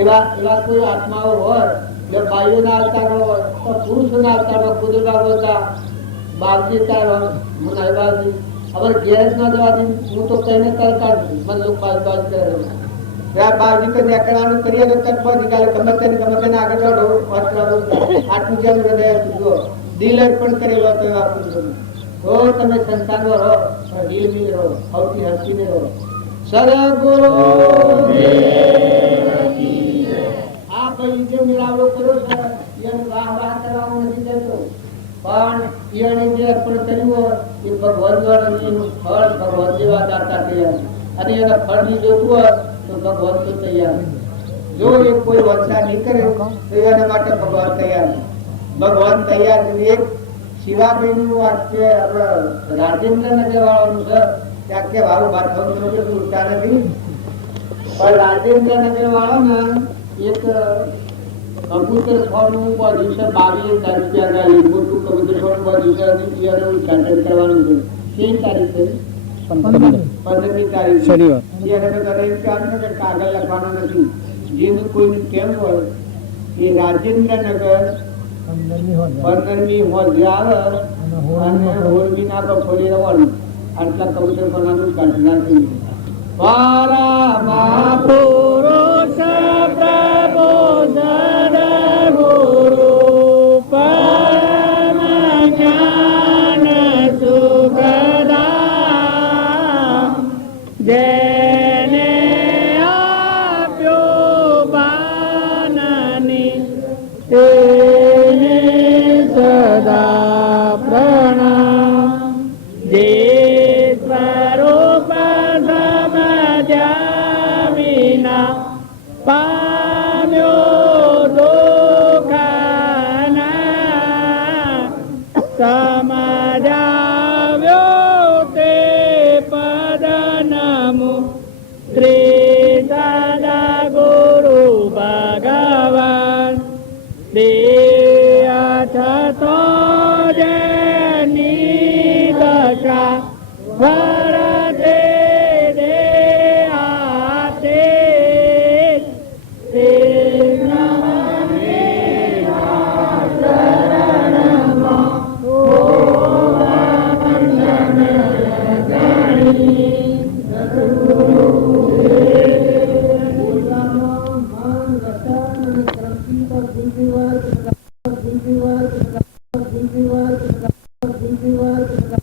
એવા કોઈ આત્માઓ હોય જે બાઈઓના અવતારો હોય તો પુરુષોના અવતારો કુદરતા હોતા બાવજી તારો મુનાઈ બાવજી હવે ઘેર ના જવાથી હું તો કઈને કરતા નથી. મને લોકો બાજ કરે બાવજી તો નીકળવાનું કરીએ તો તત્વ નીકાળે. ગમે તેને આગળ આટલું જેમ હૃદય જુઓ દિલ પણ કરેલો તો એવા પુરુષોને. તો તમે સંસારમાં રહો પણ દિલ બી રહો, સૌથી હસીને રહો. સદગુરુ આ ભાઈ જે મેળાવડો કર્યો છે એનું વાહ કરવાનું નથી જતો, પણ એને જે અર્પણ કર્યું હોય એ ભગવાન દ્વારા એનું ફળ ભગવાન જેવા દાતા તૈયાર, અને એના ફળ ની જોતું હોય તો ભગવાન તો તૈયાર. જો એ કોઈ વંશા નહીં કરે તો એના માટે ભગવાન તૈયાર. ભગવાન તૈયાર છે. એક શિવાભાઈ નું વાક્ય રાજેન્દ્રનગર વાળાનું છે. ત્યાં કે વાળું બાર ઉઠતા નથી, પણ રાજેન્દ્રનગર વાળાના એક કબૂતર ફોર્મ બધું છે 22 રૂપિયા મોટું કબૂતર ફોર્મ બધું છે ઉદઘાટન કરવાનું છે. કઈ તારીખે 15મી તારીખ કાગળ લખવાનો નથી. જેનું કોઈનું કેમ હોય એ રાજેન્દ્રનગર 15મી હોલ જે આવે અને 16મી ના બપોરે રવાનું આટલા કબૂતર ફોર્મ ઉદઘાટન કર્યું. પારા પુરુષ પ્રબોધન ગુરુ પરમ જ્ઞાન સુખદા જેને આપ્યો બાનની તેને સદા પ્રણામ. જે સ્વરૂપ સમજ્યા વિના પામ્યો દુઃખના, સમજાવ્યો તે પદ નમો ત્રિસદા ગુરુ ભગવાન. દેહ થતો જેની દશા